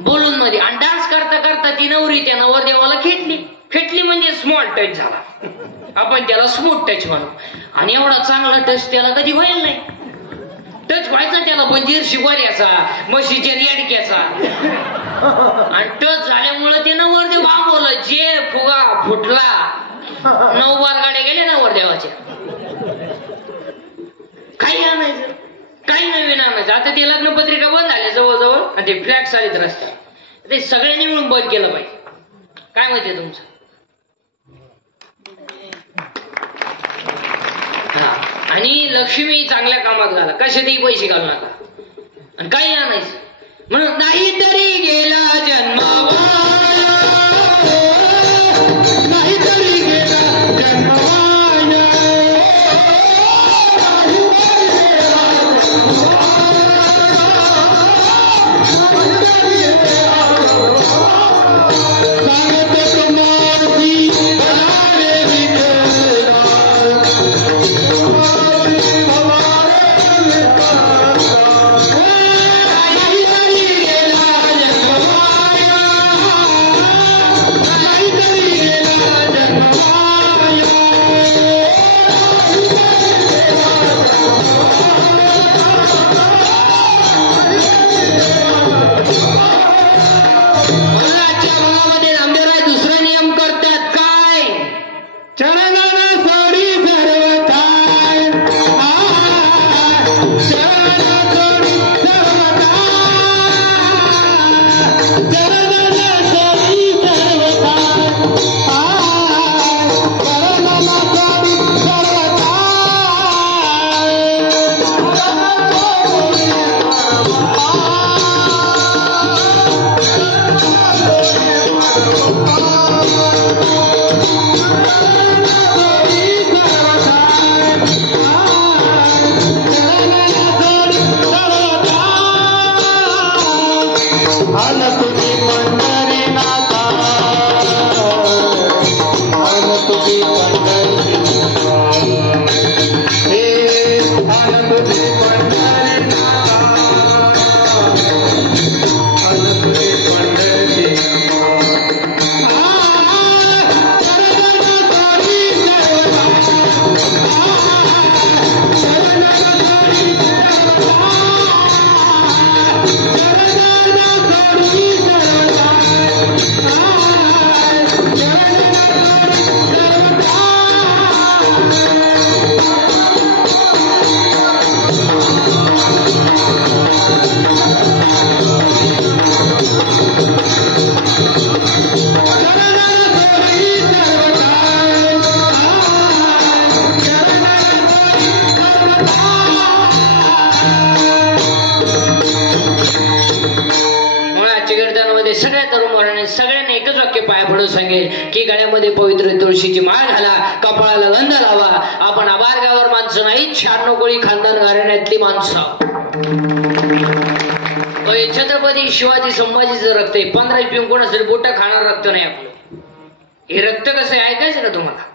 बोलून मध्ये. आणि डान्स करता करता ती नवरी त्या नवरदेवाला खेटली म्हणजे स्मॉल टच झाला. आपण त्याला स्मूथ टच म्हणू. आणि एवढा चांगला टच त्याला कधी व्हायला नाही. टच व्हायचा त्याला बंजीर शिकवायचा, म्हशीच्या रेडक्याचा. आणि टच झाल्यामुळे ते नवरदेव बोललं, जे फुगा फुटला. 9 बार गाड्या गेल्या नवरदेवाच्या. काही आणायचं, काही नवीन आणायचं. आता ते लग्नपत्रिका बंद झाल्या जवळजवळ, आणि ते फ्लॅट आलेत रस्त्यावर. ते सगळ्यांनी मिळून बंद केलं पाहिजे. काय माहितीये तुमचं. आणि लक्ष्मी चांगल्या कामात घाला, कशातही पैसे घालू नका. आणि काही आणायचं म्हणून नाहीतरी गेला जन्मावाया, नाहीतरी गेला जन्मावाया. सगळ्यांनी एकच वाक्य पाया पडून सांगेल की गळ्यामध्ये पवित्र तुळशीची माळ घाला, कपाळाला गंध लावा. आपण आबारगावर माणसं नाही, 96 कोळी खानदान घराण्यातली माणसं. छत्रपती शिवाजी संभाजीचं रक्त आहे. 15 पिऊन कोण असेल बोटा खाणार रक्त नाही आपलं. हे रक्त कसं आहे ऐकायचं का तुम्हाला?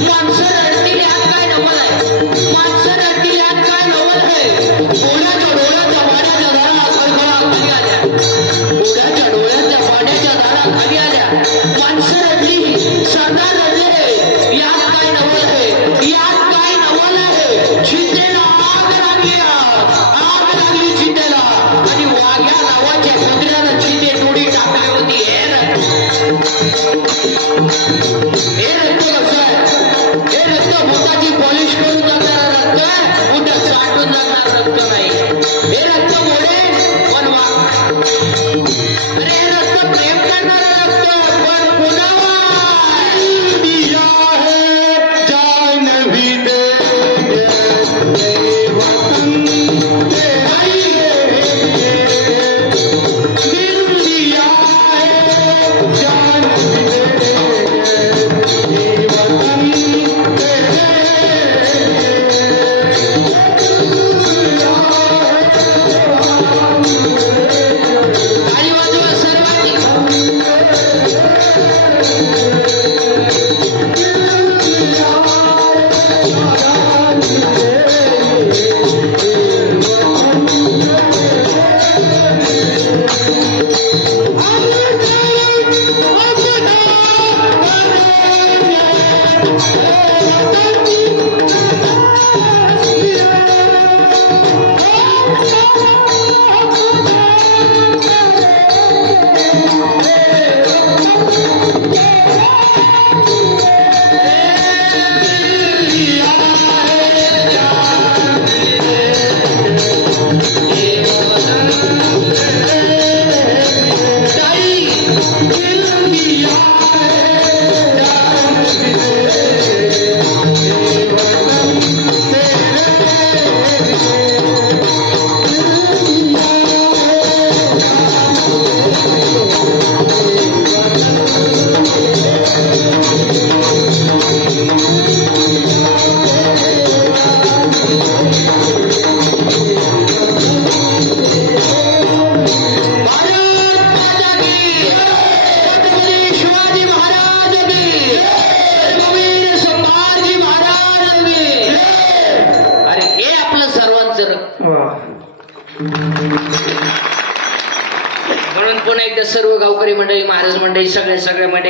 माणसं म्हणून पुन्हा एकदा सर्व गावकरी मंडळी, महाराज मंडळी, सगळ्या मंडळी